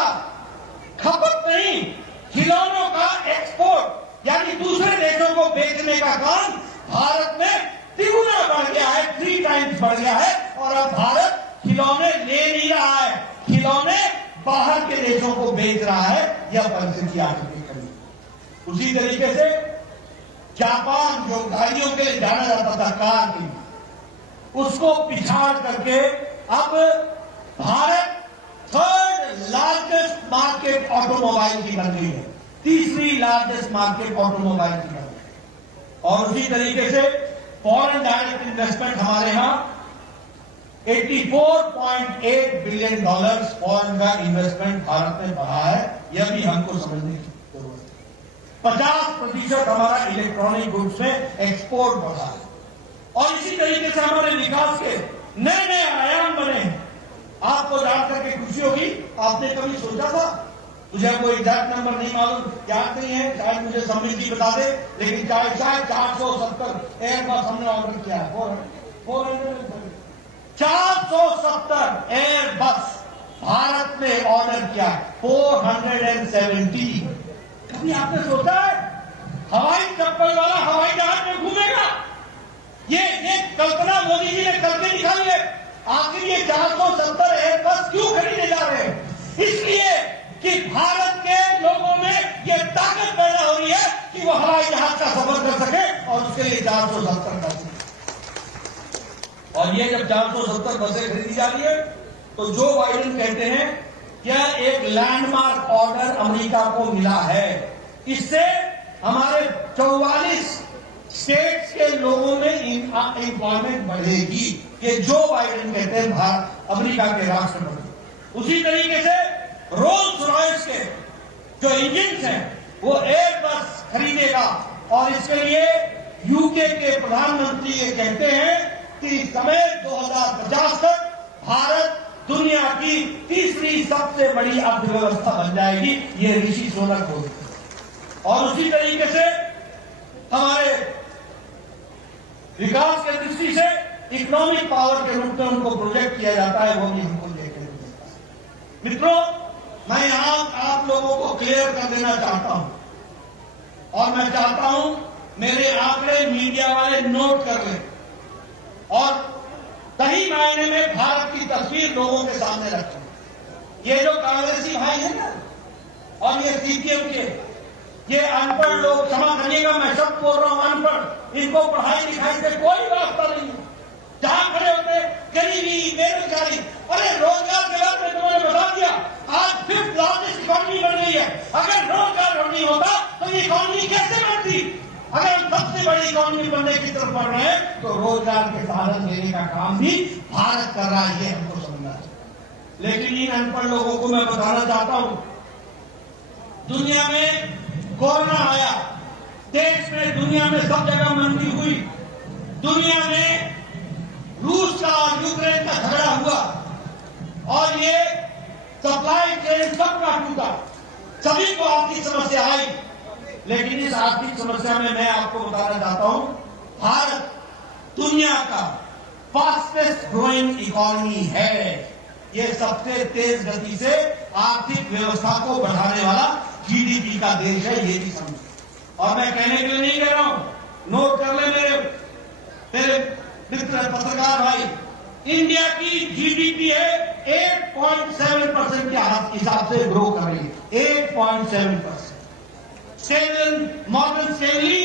खपत नहीं, खिलौनों का एक्सपोर्ट यानी दूसरे देशों को बेचने का काम भारत में तिगुना बढ़ गया है, 3 टाइम्स बढ़ गया है। और अब भारत खिलौने ले नहीं रहा है, खिलौने बाहर के देशों को बेच रहा है। यह परिस्थिति आगे खड़ी। उसी तरीके से जापान, जो गाड़ियों के लिए जाना जाता था, कार के लिए, उसको पिछाड़ करके अब Bharat 3rd largest market automobile की बन गई है, 3री लार्जेस्ट मार्केट ऑटोमोबाइल की बन गई। और उसी तरीके से फॉरेन डायरेक्ट इन्वेस्टमेंट हमारे यहाँ 84.8 बिलियन डॉलर्स फॉरेन का इन्वेस्टमेंट भारत में बढ़ा है। यह भी हमको समझने की जरूरत है। 50% हमारा इलेक्ट्रॉनिक गुड्स में एक्सपोर्ट बढ़ा है और इसी तरीके से हमारे विकास के नए नए आयाम बने हैं। आपको जानकर के खुशी होगी, आपने कभी सोचा था? मुझे कोई एग्जैक्ट नंबर नहीं मालूम, याद नहीं है, शायद मुझे समृद्धि बता दे, लेकिन शायद 470 एयरबस हमने ऑर्डर किया है। 470 एयरबस भारत में ऑर्डर किया है। 470। कभी आपने सोचा है हवाई चप्पल वाला हवाई जहाज में घूमेगा? ये कल्पना मोदी जी ने करके दिखाई है। आखिर ये 470 एयरबस क्यों खरीदे जा रहे हैं? इसलिए कि भारत के लोगों में ये ताकत पैदा हो रही है कि वो हवाई जहाज का सफर कर सके और उसके लिए 470 बसें। और ये जब 470 बसें खरीदी जा रही है तो जो बाइडेन कहते हैं क्या एक लैंडमार्क ऑर्डर अमेरिका को मिला है। इससे हमारे 44 स्टेट्स के लोगों में एम्प्लॉयमेंट बढ़ेगी। ये जो बाइडेन कहते हैं भारत अमेरिका के राष्ट्रपति। उसी तरीके से रोल्स रॉयस के जो इंजिन हैं वो एयरबस खरीदेगा और इसके लिए यूके के प्रधानमंत्री ये कहते हैं कि समय 2050 तक भारत दुनिया की तीसरी सबसे बड़ी अर्थव्यवस्था बन जाएगी। ये ऋषि सुनक बोलते। और उसी तरीके से हमारे विकास के दृष्टि से इकोनॉमिक पावर के रूप में उनको प्रोजेक्ट किया जाता है, वो भी हमको देखने को मिलता है। मित्रों, मैं यहां आप लोगों को क्लियर कर देना चाहता हूं और मैं चाहता हूं मेरे आंकड़े मीडिया वाले नोट कर लें और सही मायने में भारत की तस्वीर लोगों के सामने रखें। ये जो कांग्रेसी भाई है ना और ये सीपीएम के ये अनपढ़ लोग, क्षमा करिएगा मैं सब बोल रहा हूं अनपढ़, इनको पढ़ाई लिखाई से कोई वास्ता नहीं है। जहां खड़े होते गरीबी बेरोजगारी, अरे रोजगार के बारे में तुमने बता दिया। आज 5th लार्जेस्ट इकोनॉमी बन गई है। अगर रोजगार नहीं होता तो ये इकोनॉमी कैसे बनती? अगर हम सबसे बड़ी इकोनॉमी बनने की तरफ बढ़ रहे हैं तो रोजगार के साधन देने का काम भी भारत कर रहा है, ये हमको समझना चाहिए। लेकिन इन अनपढ़ लोगों को मैं बताना चाहता हूं, दुनिया में कोरोना आया, देश में दुनिया में सब जगह मंदी हुई, दुनिया में रूस का और यूक्रेन का झगड़ा हुआ और ये सप्लाई चेन सबका टूटा, सभी को आर्थिक समस्या आई। लेकिन इस आर्थिक समस्या में मैं आपको बताना चाहता हूं, भारत दुनिया का फास्टेस्ट ग्रोइंग इकोनॉमी है। ये सबसे तेज गति से आर्थिक व्यवस्था को बढ़ाने वाला जीडीपी का देश है, ये भी समझो। और मैं कहने के लिए नहीं कह रहा हूं, नोट कर ले मेरे मित्र पत्रकार भाई, इंडिया की जीडीपी है 8.7% के हिसाब से ग्रो कर रही है। 8.7%। मॉर्गन स्टैनली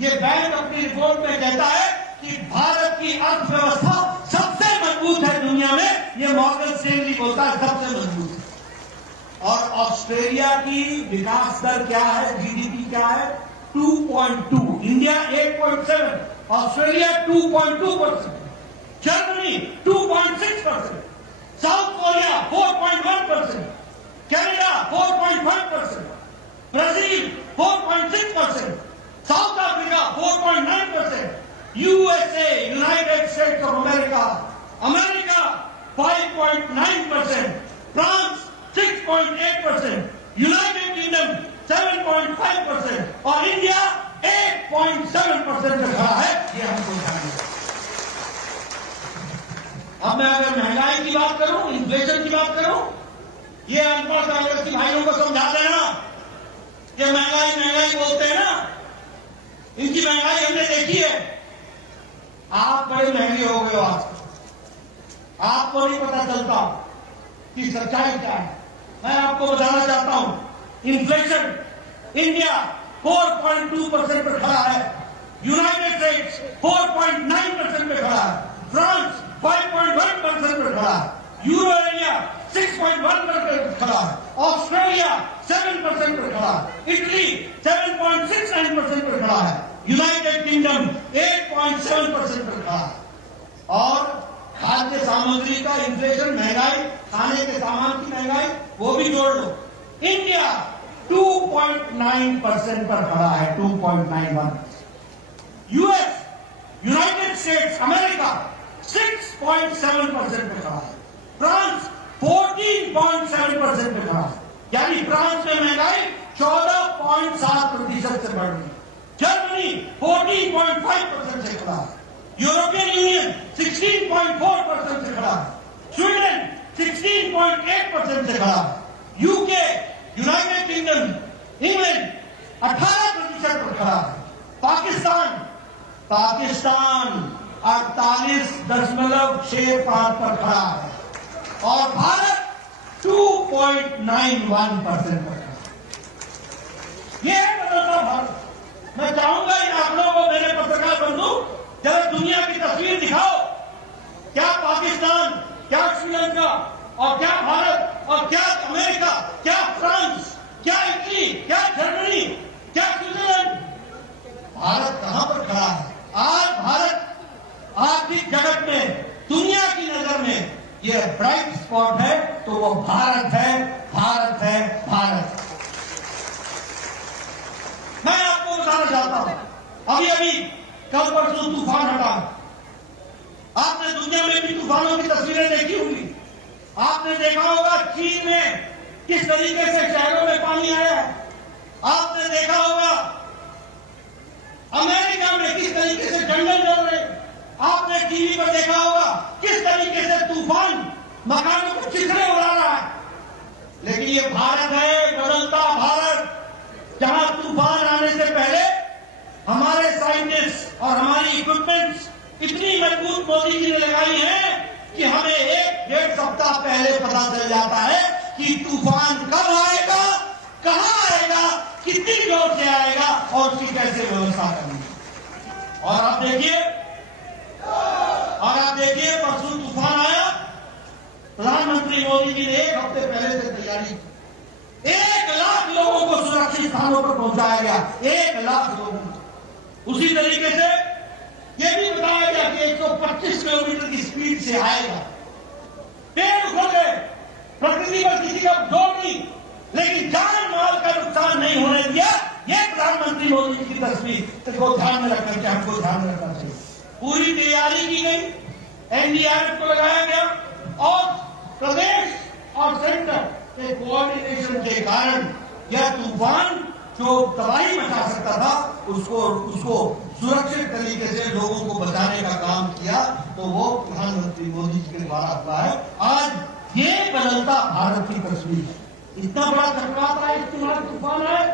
ये बैंक अपनी रिपोर्ट में कहता है कि भारत की अर्थव्यवस्था सबसे मजबूत है दुनिया में। ये मॉर्गन स्टैनली बोलता है सबसे मजबूत है। और ऑस्ट्रेलिया की विकास दर क्या है, जीडीपी क्या है? 2.2, India 8.7, Australia 2.2%, Germany 2.6%, south Korea 4.1%, Canada 4.5%, Brazil 4.6%, south Africa 4.9%, USA United states of America 5.9%, France 6.8%, United kingdom 7.5% और इंडिया 8.7% पे खड़ा है। ये हमको जानना है। अब मैं अगर महंगाई की बात करूं, इन्फ्लेशन की बात करूं, ये अनपढ़ कांग्रेसी भाइयों को समझा देना कि महंगाई बोलते हैं ना, इनकी महंगाई हमने देखी है। आप बड़े महंगे हो गए हो आज, आपको नहीं पता चलता कि सच्चाई क्या है। मैं आपको बताना चाहता हूं, इन्फ्लेशन इंडिया 4.2% पर खड़ा है, यूनाइटेड स्टेट्स 4.9% पे खड़ा है, फ्रांस 5.1% पर खड़ा है, यूरो एरिया 6.1% पर खड़ा है, ऑस्ट्रेलिया 7% पर खड़ा है, इटली 7.69% पर खड़ा है, यूनाइटेड किंगडम 8.7% पर खड़ा है। और खाद्य सामग्री का इन्फ्लेशन, महंगाई, खाने के सामान की महंगाई, वो भी जोड़ लो, इंडिया 2.9% पर खड़ा है, 2.91। यूएस, यूनाइटेड स्टेट्स अमेरिका 6.7% पे खड़ा है। फ्रांस 14.7% पे खड़ा है, यानी फ्रांस में महंगाई 14.7% से बढ़ रही है। जर्मनी 14.5% से खड़ा है। यूरोपियन यूनियन 16.4% से खड़ा है। स्वीडन 16.8% से खड़ा है। यूके, यूनाइटेड किंगडम, इंग्लैंड 18% पर खड़ा है। पाकिस्तान 48.65% पर खड़ा है। और भारत 2.91% पर खड़ा है। ये है बदलता भारत। मैं चाहूंगा इन आंकड़ों को, मेरे पत्रकार बंधु, जरा दुनिया की तस्वीर दिखाओ। क्या पाकिस्तान, क्या श्रीलंका, और क्या भारत, और क्या अमेरिका, क्या फ्रांस, क्या इटली, क्या जर्मनी, क्या स्विट्जरलैंड, भारत कहां पर खड़ा है? आज भारत आर्थिक जगत में, दुनिया की नजर में यह ब्राइट स्पॉट है, तो वो भारत है, भारत है, भारत। मैं आपको बताना चाहता हूं, अभी अभी कल परसों तूफान हटा। आपने दुनिया में भी तूफानों की तस्वीरें देखी होंगी। आपने देखा होगा चीन में किस तरीके से शहरों में पानी आया है। आपने देखा होगा अमेरिका में किस तरीके से जंगल जल रहे। आपने टीवी पर देखा होगा किस तरीके से तूफान मकानों को चिथड़े उड़ा रहा है। लेकिन ये भारत है, बदलता भारत, जहां तूफान आने से पहले हमारे साइंटिस्ट और हमारी इक्विपमेंट्स इतनी मजबूत मोदी जी ने लगाई है कि हमें 1-1.5 सप्ताह पहले पता चल जाता है कि तूफान कब आएगा, कहां आएगा, कितनी जोर से आएगा और उसकी कैसे व्यवस्था करनी है। और आप देखिए परसों तूफान आया, प्रधानमंत्री मोदी जी ने 1 हफ्ते पहले से तैयारी की। 1 लाख लोगों को सुरक्षित स्थानों पर पहुंचाया गया, 1 लाख लोगों को। उसी तरीके से यह भी बताया गया कि 125 किलोमीटर की स्पीड से आएगा। पेड़ उखड़ गए, प्रकृति पर किसी का जोर नहीं, लेकिन जान माल का नुकसान नहीं होने दिया। यह प्रधानमंत्री मोदी जी की तस्वीर को ध्यान में रखकर के हमको ध्यान में रखना चाहिए। पूरी तैयारी की गई, एनडीआरएफ को लगाया गया और प्रदेश और सेंटर के कोऑर्डिनेशन के कारण यह तूफान जो तबाही मचा सकता था उसको सुरक्षित तरीके से लोगों को बचाने का काम किया, तो वो प्रधानमंत्री मोदी जी के द्वारा हुआ है। आज ये बदलता भारत की तस्वीर है। इतना बड़ा चक्रवात आए, इतना तूफान आए,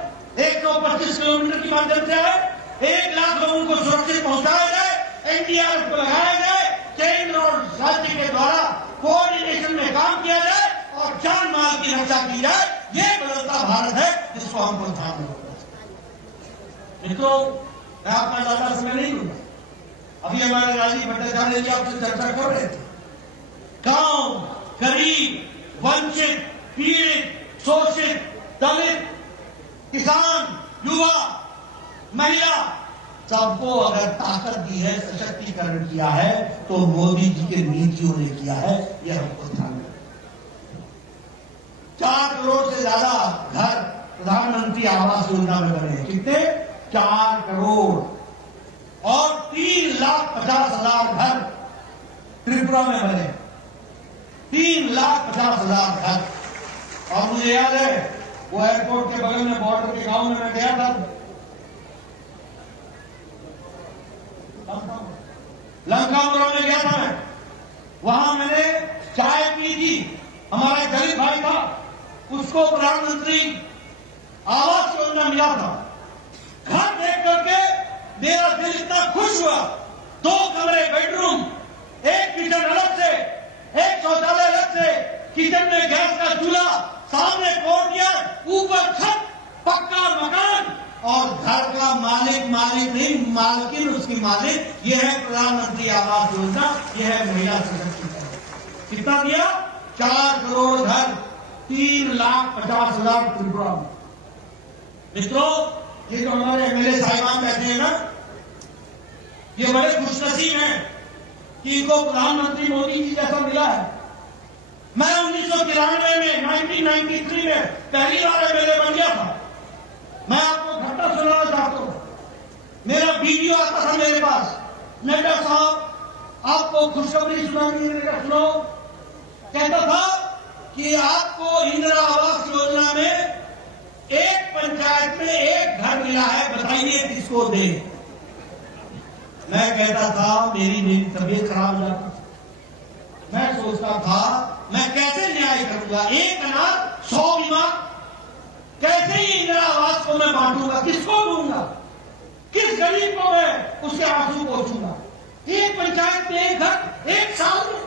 125 किलोमीटर की माध्यम से आए, 1 लाख लोगों को सुरक्षित पहुंचाया जाए, एनडीआरएफ को लगाया जाए, केंद्र और राज्य के द्वारा कोऑर्डिनेशन में काम किया जाए और जान माल की रक्षा की जाए। ये बदलता भारत है जिसको हमको ध्यान में रखना चाहिए। मित्रों, मैं आपका ज्यादा समय नहीं लूंगा। अभी हमारे राजीव भट्टाचार्य जी आपसे चर्चा कर रहे थे। गांव, गरीब, वंचित, पीड़ित, शोषित, दलित, किसान, युवा, महिला, सबको अगर ताकत दी है, सशक्तिकरण किया है, तो मोदी जी के नीतियों ने किया है। यह हमको ध्यान में 4 करोड़ से ज्यादा घर प्रधानमंत्री आवास योजना में बने। कितने? 4 करोड़। और 3,50,000 घर त्रिपुरा में बने, 3,50,000 घर। और मुझे याद है वो एयरपोर्ट के बगल में बॉर्डर के गांव में मैं गया था, लंकापुरम में गया था मैं। वहां मैंने चाय पी थी। हमारा एक गरीब भाई था, उसको प्रधानमंत्री आवास योजना मिला था। घर देख करके मेरा दिल इतना खुश हुआ। 2 कमरे, बेडरूम, 1 किचन अलग से, 1 शौचालय अलग से, किचन में गैस का चूल्हा, सामने कोर्टयार्ड, ऊपर छत, पक्का मकान, और घर का मालिक नहीं, मालकिन उसकी मालिक। यह है प्रधानमंत्री आवास योजना, यह है महिला सशक्तिकरण। कितना दिया? 4 करोड़ घर, 3,50,000 त्रिपुरा में। मित्रों, ये जो हमारे एमएलए साहिबान बैठे हैं ना, ये बड़े खुशनसीब हैं कि इनको प्रधानमंत्री मोदी जी जैसा मिला है। मैं 1993 में 1993 में पहली बार एमएलए बन गया था। मैं आपको घटना सुनाना चाहता हूं। मेरा वीडियो आता था मेरे पास, नड्डा साहब आपको खुशखबरी सुनानी है, मेरा सुनो। कहता था कि आपको इंदिरा आवास योजना में एक पंचायत में एक घर मिला है, बताइए किसको दे। मैं कहता था मेरी तबीयत खराब हो जाती। मैं सोचता था मैं कैसे न्याय करूंगा, एक अनाथ 100 बीमार, कैसे ही इंदिरा आवास को मैं बांटूंगा, किसको दूंगा, किस गरीब को मैं उसके आंसू पहुंचूंगा। एक पंचायत में एक घर, एक साल में।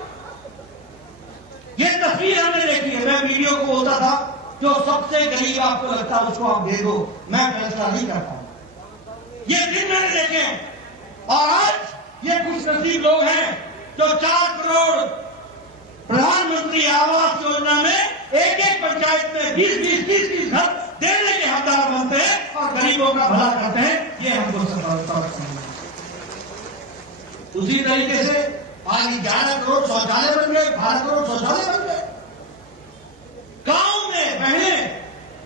ये तस्वीर हमने देखी है। मैं वीडियो को बोलता था जो सबसे गरीब आपको लगता है उसको आप दे दो, मैं फैसला नहीं करता। ये दिन मैंने देखे हैं। और आज ये कुछ नसीब लोग हैं जो 4 करोड़ प्रधानमंत्री आवास योजना में एक एक पंचायत में 20-20 घर देने के हकदार बनते हैं और गरीबों का भला करते हैं। ये हमको समझ। उसी तरीके से आज 11 करोड़ शौचालय बन गए, 12 करोड़ शौचालय बन गए। गांव में बहनें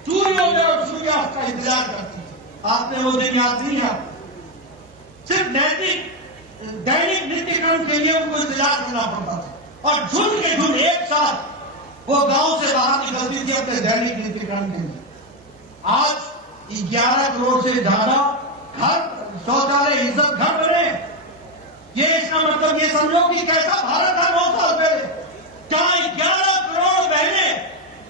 चूड़ियों में और सूर्यास्त का इंतजार करती हैं। आपने वो दिन याद नहीं है। सिर्फ दैनिक नित्य कर्म के लिए उनको इंतजार करना पड़ता था और झुंड के झुंड एक साथ वो गांव से बाहर निकलती थी अपने दैनिक नित्य कर्म के लिए। आज 11 करोड़ से ज्यादा घर शौचालय इज्जत घर बने। ये इसका मतलब ये समझो कि कैसा भारत था 9 साल पहले, जहां 11 करोड़ बहनें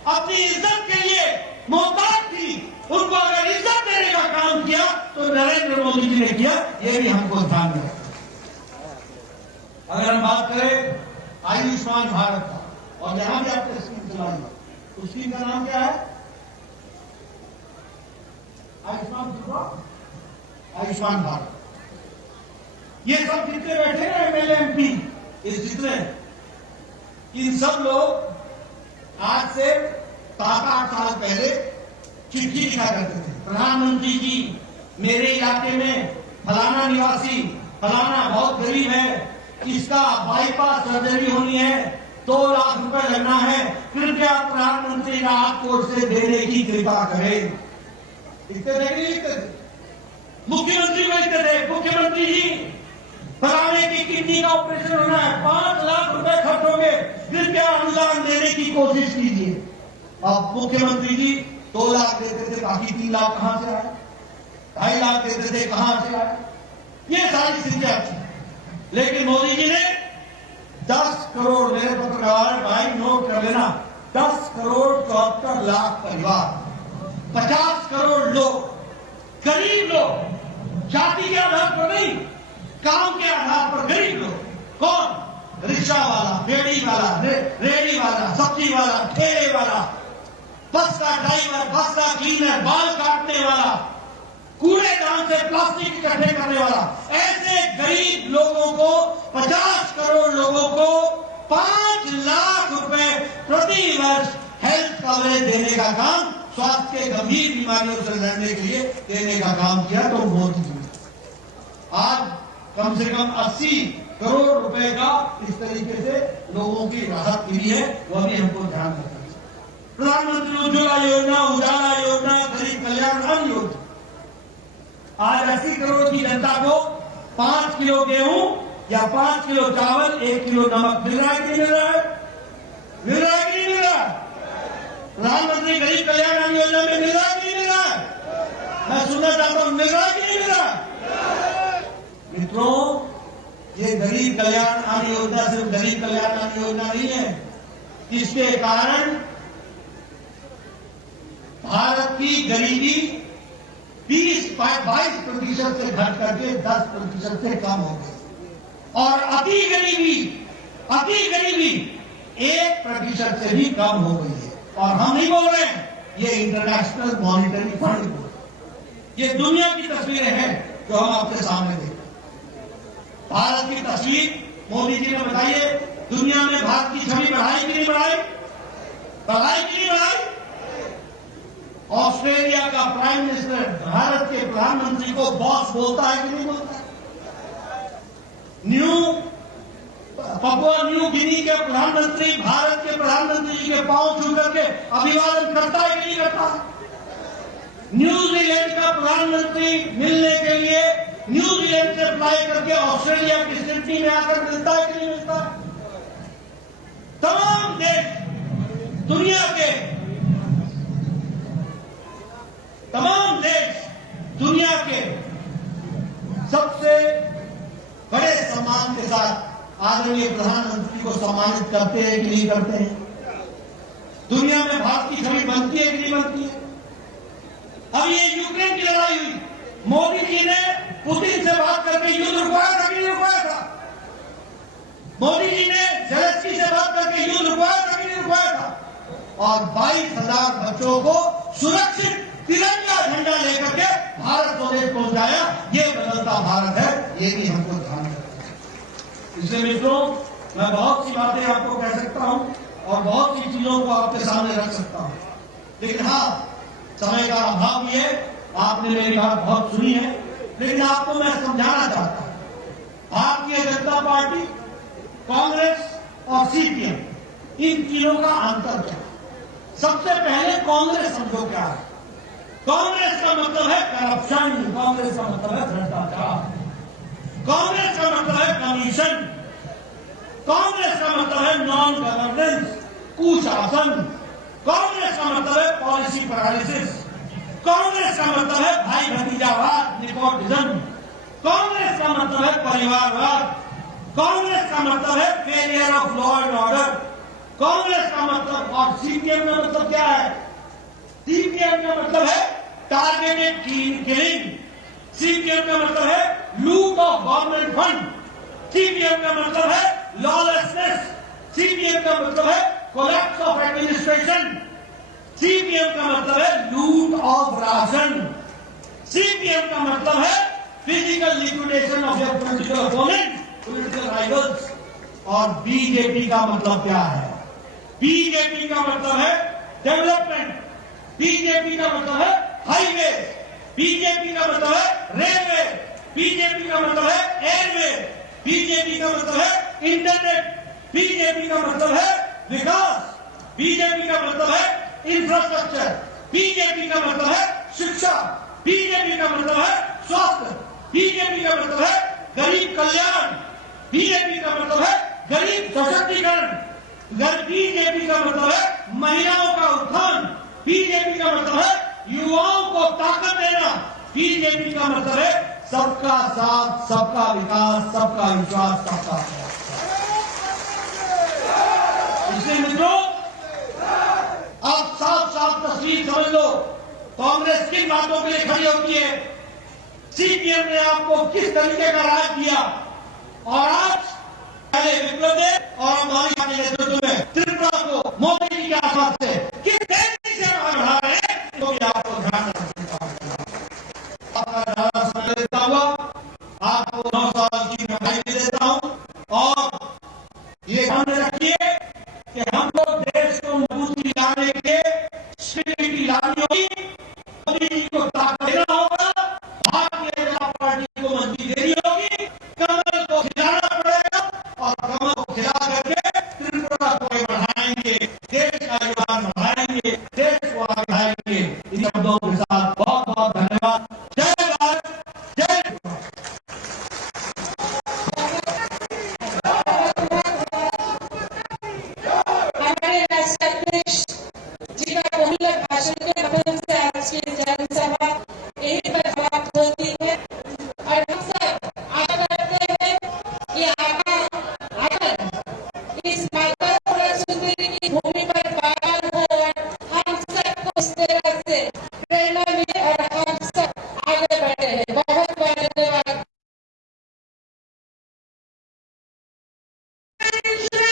अपनी इज्जत के लिए मोहताज थी। उनको अगर इज्जत देने का काम किया तो नरेंद्र मोदी जी ने किया। ये भी हमको ध्यान में रखना। अगर हम बात करें आयुष्मान भारत का, और यहां भी आपने स्कीम चलाई, उस स्कीम का नाम क्या है? आयुष्मान भारत। ये सब जितने बैठे हैं एमएलए एमपी, इस जितने, इन सब लोग आज से 7-8 साल पहले चिट्ठी लिखा करते थे, प्रधानमंत्री जी मेरे इलाके में फलाना निवासी फलाना बहुत गरीब है, इसका बाईपास सर्जरी होनी है, 2 लाख रुपए लगना है, कृपया प्रधानमंत्री राहत कोष से देने की कृपा करें। लिखते थे कि लिखते थे? मुख्यमंत्री को लिखते थे, मुख्यमंत्री जी फलाने की किडनी का ऑपरेशन होना है, 5 लाख रुपए खर्च होंगे, कृपया अनुदान देने की कोशिश कीजिए। अब मुख्यमंत्री जी 2 लाख देते थे, बाकी 3 लाख कहां से आए? 2.5 लाख देते थे, कहां से आए? ये सारी स्थितियां थी। लेकिन मोदी जी ने 10 करोड़, मेरे पत्रकार भाई नोट कर लेना, 10 करोड़ 74 लाख परिवार, 50 करोड़ लोग, गरीब लोग, जाति के आधार पर नहीं, काम के आधार पर गरीब लोग। कौन? रिक्शा वाला, रेडी वाला, रेडी वाला, सब्जी वाला, ठेले वाला, बस का ड्राइवर, बस का क्लीनर, बाल काटने वाला, कूड़ेदान से प्लास्टिक इकट्ठे करने वाला, ऐसे गरीब लोगों को, 50 करोड़ लोगों को 5 लाख रुपए प्रति वर्ष हेल्थ कवरेज देने का काम, स्वास्थ्य के गंभीर बीमारियों से लड़ने के लिए देने का काम किया तो मोदी जी ने। आज कम से कम 80 करोड़ रुपए का इस तरीके से लोगों की राहत मिली है, वह भी हमको ध्यान रखना चाहिए। प्रधानमंत्री उज्ज्वला योजना, उजाला योजना, गरीब कल्याण अन्न योजना, आज 80 करोड़ की जनता को 5 किलो गेहूं या 5 किलो चावल, 1 किलो नमक मिल रहा है कि नहीं मिल रहा है? मिल रहा है कि नहीं मिल रहा है? प्रधानमंत्री गरीब कल्याण अन्न योजना में मिल रहा है कि नहीं मिल रहा है? मैं सुनना चाहता हूं, मिल रहा है कि नहीं मिल रहा है? मित्रों, ये गरीब कल्याण अन्न योजना सिर्फ गरीब कल्याण अन्न योजना नहीं है। इसके कारण भारत की गरीबी 22% से घट करके 10% से कम हो गई और अति गरीबी 1% से भी कम हो गई है। और हम नहीं बोल रहे हैं, ये इंटरनेशनल मॉनिटरी फंड बोल रहे हैं। ये दुनिया की तस्वीरें हैं जो हम आपके सामने देखते हैं। भारत की तस्वीर मोदी जी ने बताई है, दुनिया में भारत की छवि बढ़ाई कि नहीं बढ़ाई? बढ़ाई कि नहीं बढ़ाई? ऑस्ट्रेलिया का प्राइम मिनिस्टर भारत के प्रधानमंत्री को बॉस बोलता है कि नहीं बोलता? पपुआ न्यू गिनी के प्रधानमंत्री भारत के प्रधानमंत्री जी के पांव छू करके अभिवादन करता है कि नहीं करता? न्यूजीलैंड का प्रधानमंत्री मिलने के लिए न्यूजीलैंड से फ्लाई करके ऑस्ट्रेलिया की सिडनी में आकर मिलता है कि नहीं मिलता? तमाम देश, दुनिया के तमाम देश दुनिया के सबसे बड़े सम्मान के साथ आदरणीय प्रधानमंत्री को सम्मानित करते हैं कि नहीं करते हैं? दुनिया में भारत की छवि बनती है कि नहीं बनती है? अब ये यूक्रेन की लड़ाई हुई, मोदी जी ने पुतिन से बात करके युद्ध रुकवाया था कि नहीं रुकवाया था? मोदी जी ने ज़ेलेंस्की से बात करके युद्ध रुकवाया था कि नहीं रुकवाया था? और 22,000 बच्चों को सुरक्षित तिरंगा झंडा लेकर के भारत स्वदेश पहुंचाया। ये बदलता भारत है, ये भी हमको ध्यान रखना है। इसलिए मित्रों, मैं बहुत सी बातें आपको कह सकता हूं और बहुत सी चीजों को आपके सामने रख सकता हूं, लेकिन हाँ, समय का अभाव भी है। आपने मेरी बात बहुत सुनी है, लेकिन आपको मैं समझाना चाहता हूं। भारतीय जनता पार्टी, कांग्रेस और सीपीएम, इन तीनों का अंतर क्या है? सबसे पहले कांग्रेस समझो क्या है। कांग्रेस का मतलब है करप्शन, कांग्रेस का मतलब है भ्रष्टाचार, कांग्रेस का मतलब है कमीशन, कांग्रेस का मतलब है नॉन गवर्नेंस, कुशासन, कांग्रेस का मतलब है पॉलिसी पैरालिसिस, कांग्रेस का मतलब है भाई भतीजावाद, नेपोटिज्म, कांग्रेस का मतलब है परिवारवाद, कांग्रेस का मतलब है failure of law and order, Congress का मतलब, और सीपीएम का मतलब क्या है? सीपीएम का मतलब है टारगेटेड किलिंग, सीपीएम का मतलब है लूट ऑफ गवर्नमेंट फंड, सीपीएम का मतलब है लॉलेसनेस, सीपीएम का मतलब है कोलैप्स ऑफ एडमिनिस्ट्रेशन, सीपीएम का मतलब है लूट ऑफ राशन, सीपीएम का मतलब है physical liquidation of your political opponent, political rivals. और बीजेपी का मतलब क्या है? बीजेपी का मतलब है डेवलपमेंट, बीजेपी का मतलब है हाईवे, बीजेपी का मतलब है रेलवे, बीजेपी का मतलब है एयरवे, बीजेपी का मतलब है इंटरनेट, बीजेपी का मतलब है विकास, बीजेपी का मतलब है इंफ्रास्ट्रक्चर, बीजेपी का मतलब है शिक्षा, बीजेपी का मतलब है स्वास्थ्य, बीजेपी का मतलब है गरीब कल्याण, बीजेपी का मतलब है गरीब सशक्तिकरण, बीजेपी का मतलब है महिलाओं का उत्थान, बीजेपी का मतलब है युवाओं को ताकत देना, बीजेपी का मतलब है सबका साथ, सबका विकास, सबका विश्वास, सबका प्रयास। इसलिए मित्रों, आप साफ साफ तस्वीर समझ लो, कांग्रेस किन बातों के लिए खड़ी होती है, सीपीएम ने आपको किस तरीके का राज दिया, और आज पहले विप्लव देव और अंबानी के नेतृत्व में त्रिपुरा को मोदी जी के आवाज से किस तेजी से आगे बढ़ा रहे हैं, तो भी आपको ध्यान रखना होगा। आपका ज़्यादा समय लेता हुआ आपको 9 साल की बधाई भी देता हूं, और ये ध्यान रखिए कि हम लोग देश को मजबूती लाने के स्पिरिट लानी होगी, मोदी जी को ताकत देना होगा, भारतीय जनता पार्टी को मजबूती देनी होगी, कमल को खिलाना पड़ेगा, और कमल को खिला करके त्रिपुरा को आगे बढ़ाएंगे, देश का योगदान बढ़ाएंगे, देश को आगे बढ़ाएंगे। इन शब्दों के साथ बहुत बहुत धन्यवाद। जय भारत, जय त्रिपुरा। हमारे राष्ट्राध्यक्ष जी का बहुमूल्य भाषण के माध्यम से आज की जनसभा यहीं पर समाप्त होती है, और हम सब आशा करते हैं कि आकर इस माता सुंदरी की भूमि पर बागान हो, और हम सबको इस तरह से प्रेरणा मिले और हम सब आगे बढ़े हैं। बहुत बहुत धन्यवाद। Thank you.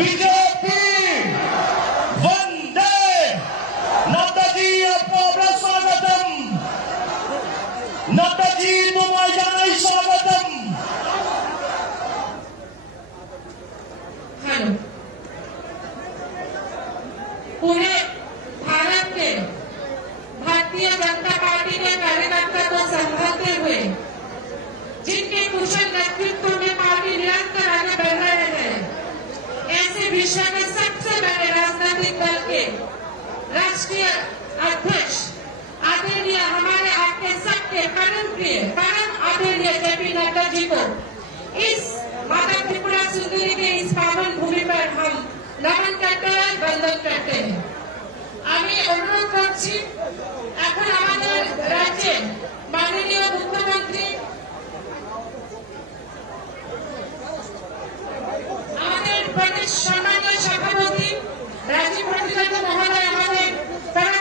बीजेपी वंदे नड्डा जी आपको अपना स्वागतम नड्डा जी तुम्हारे जानाई स्वागतम हेलो पूरे भारत के भारतीय जनता पार्टी के कार्यकर्ता को संभालते हुए जिनके कुशल नेतृत्व में पार्टी निरंतर आगे बढ़ रहे हैं, ऐसे विश्व के सबसे बड़े राजनीतिक दल के राष्ट्रीय अध्यक्ष आदरणीय हमारे आपके सबके परम प्रिय परम आदरणीय जेपी नड्डा जी को इस माता त्रिपुरा सुंदरी के इस पावन भूमि पर हम नमन करते हैं, वंदन करते हैं। আমি অনুরোধ করছি এখন আমাদের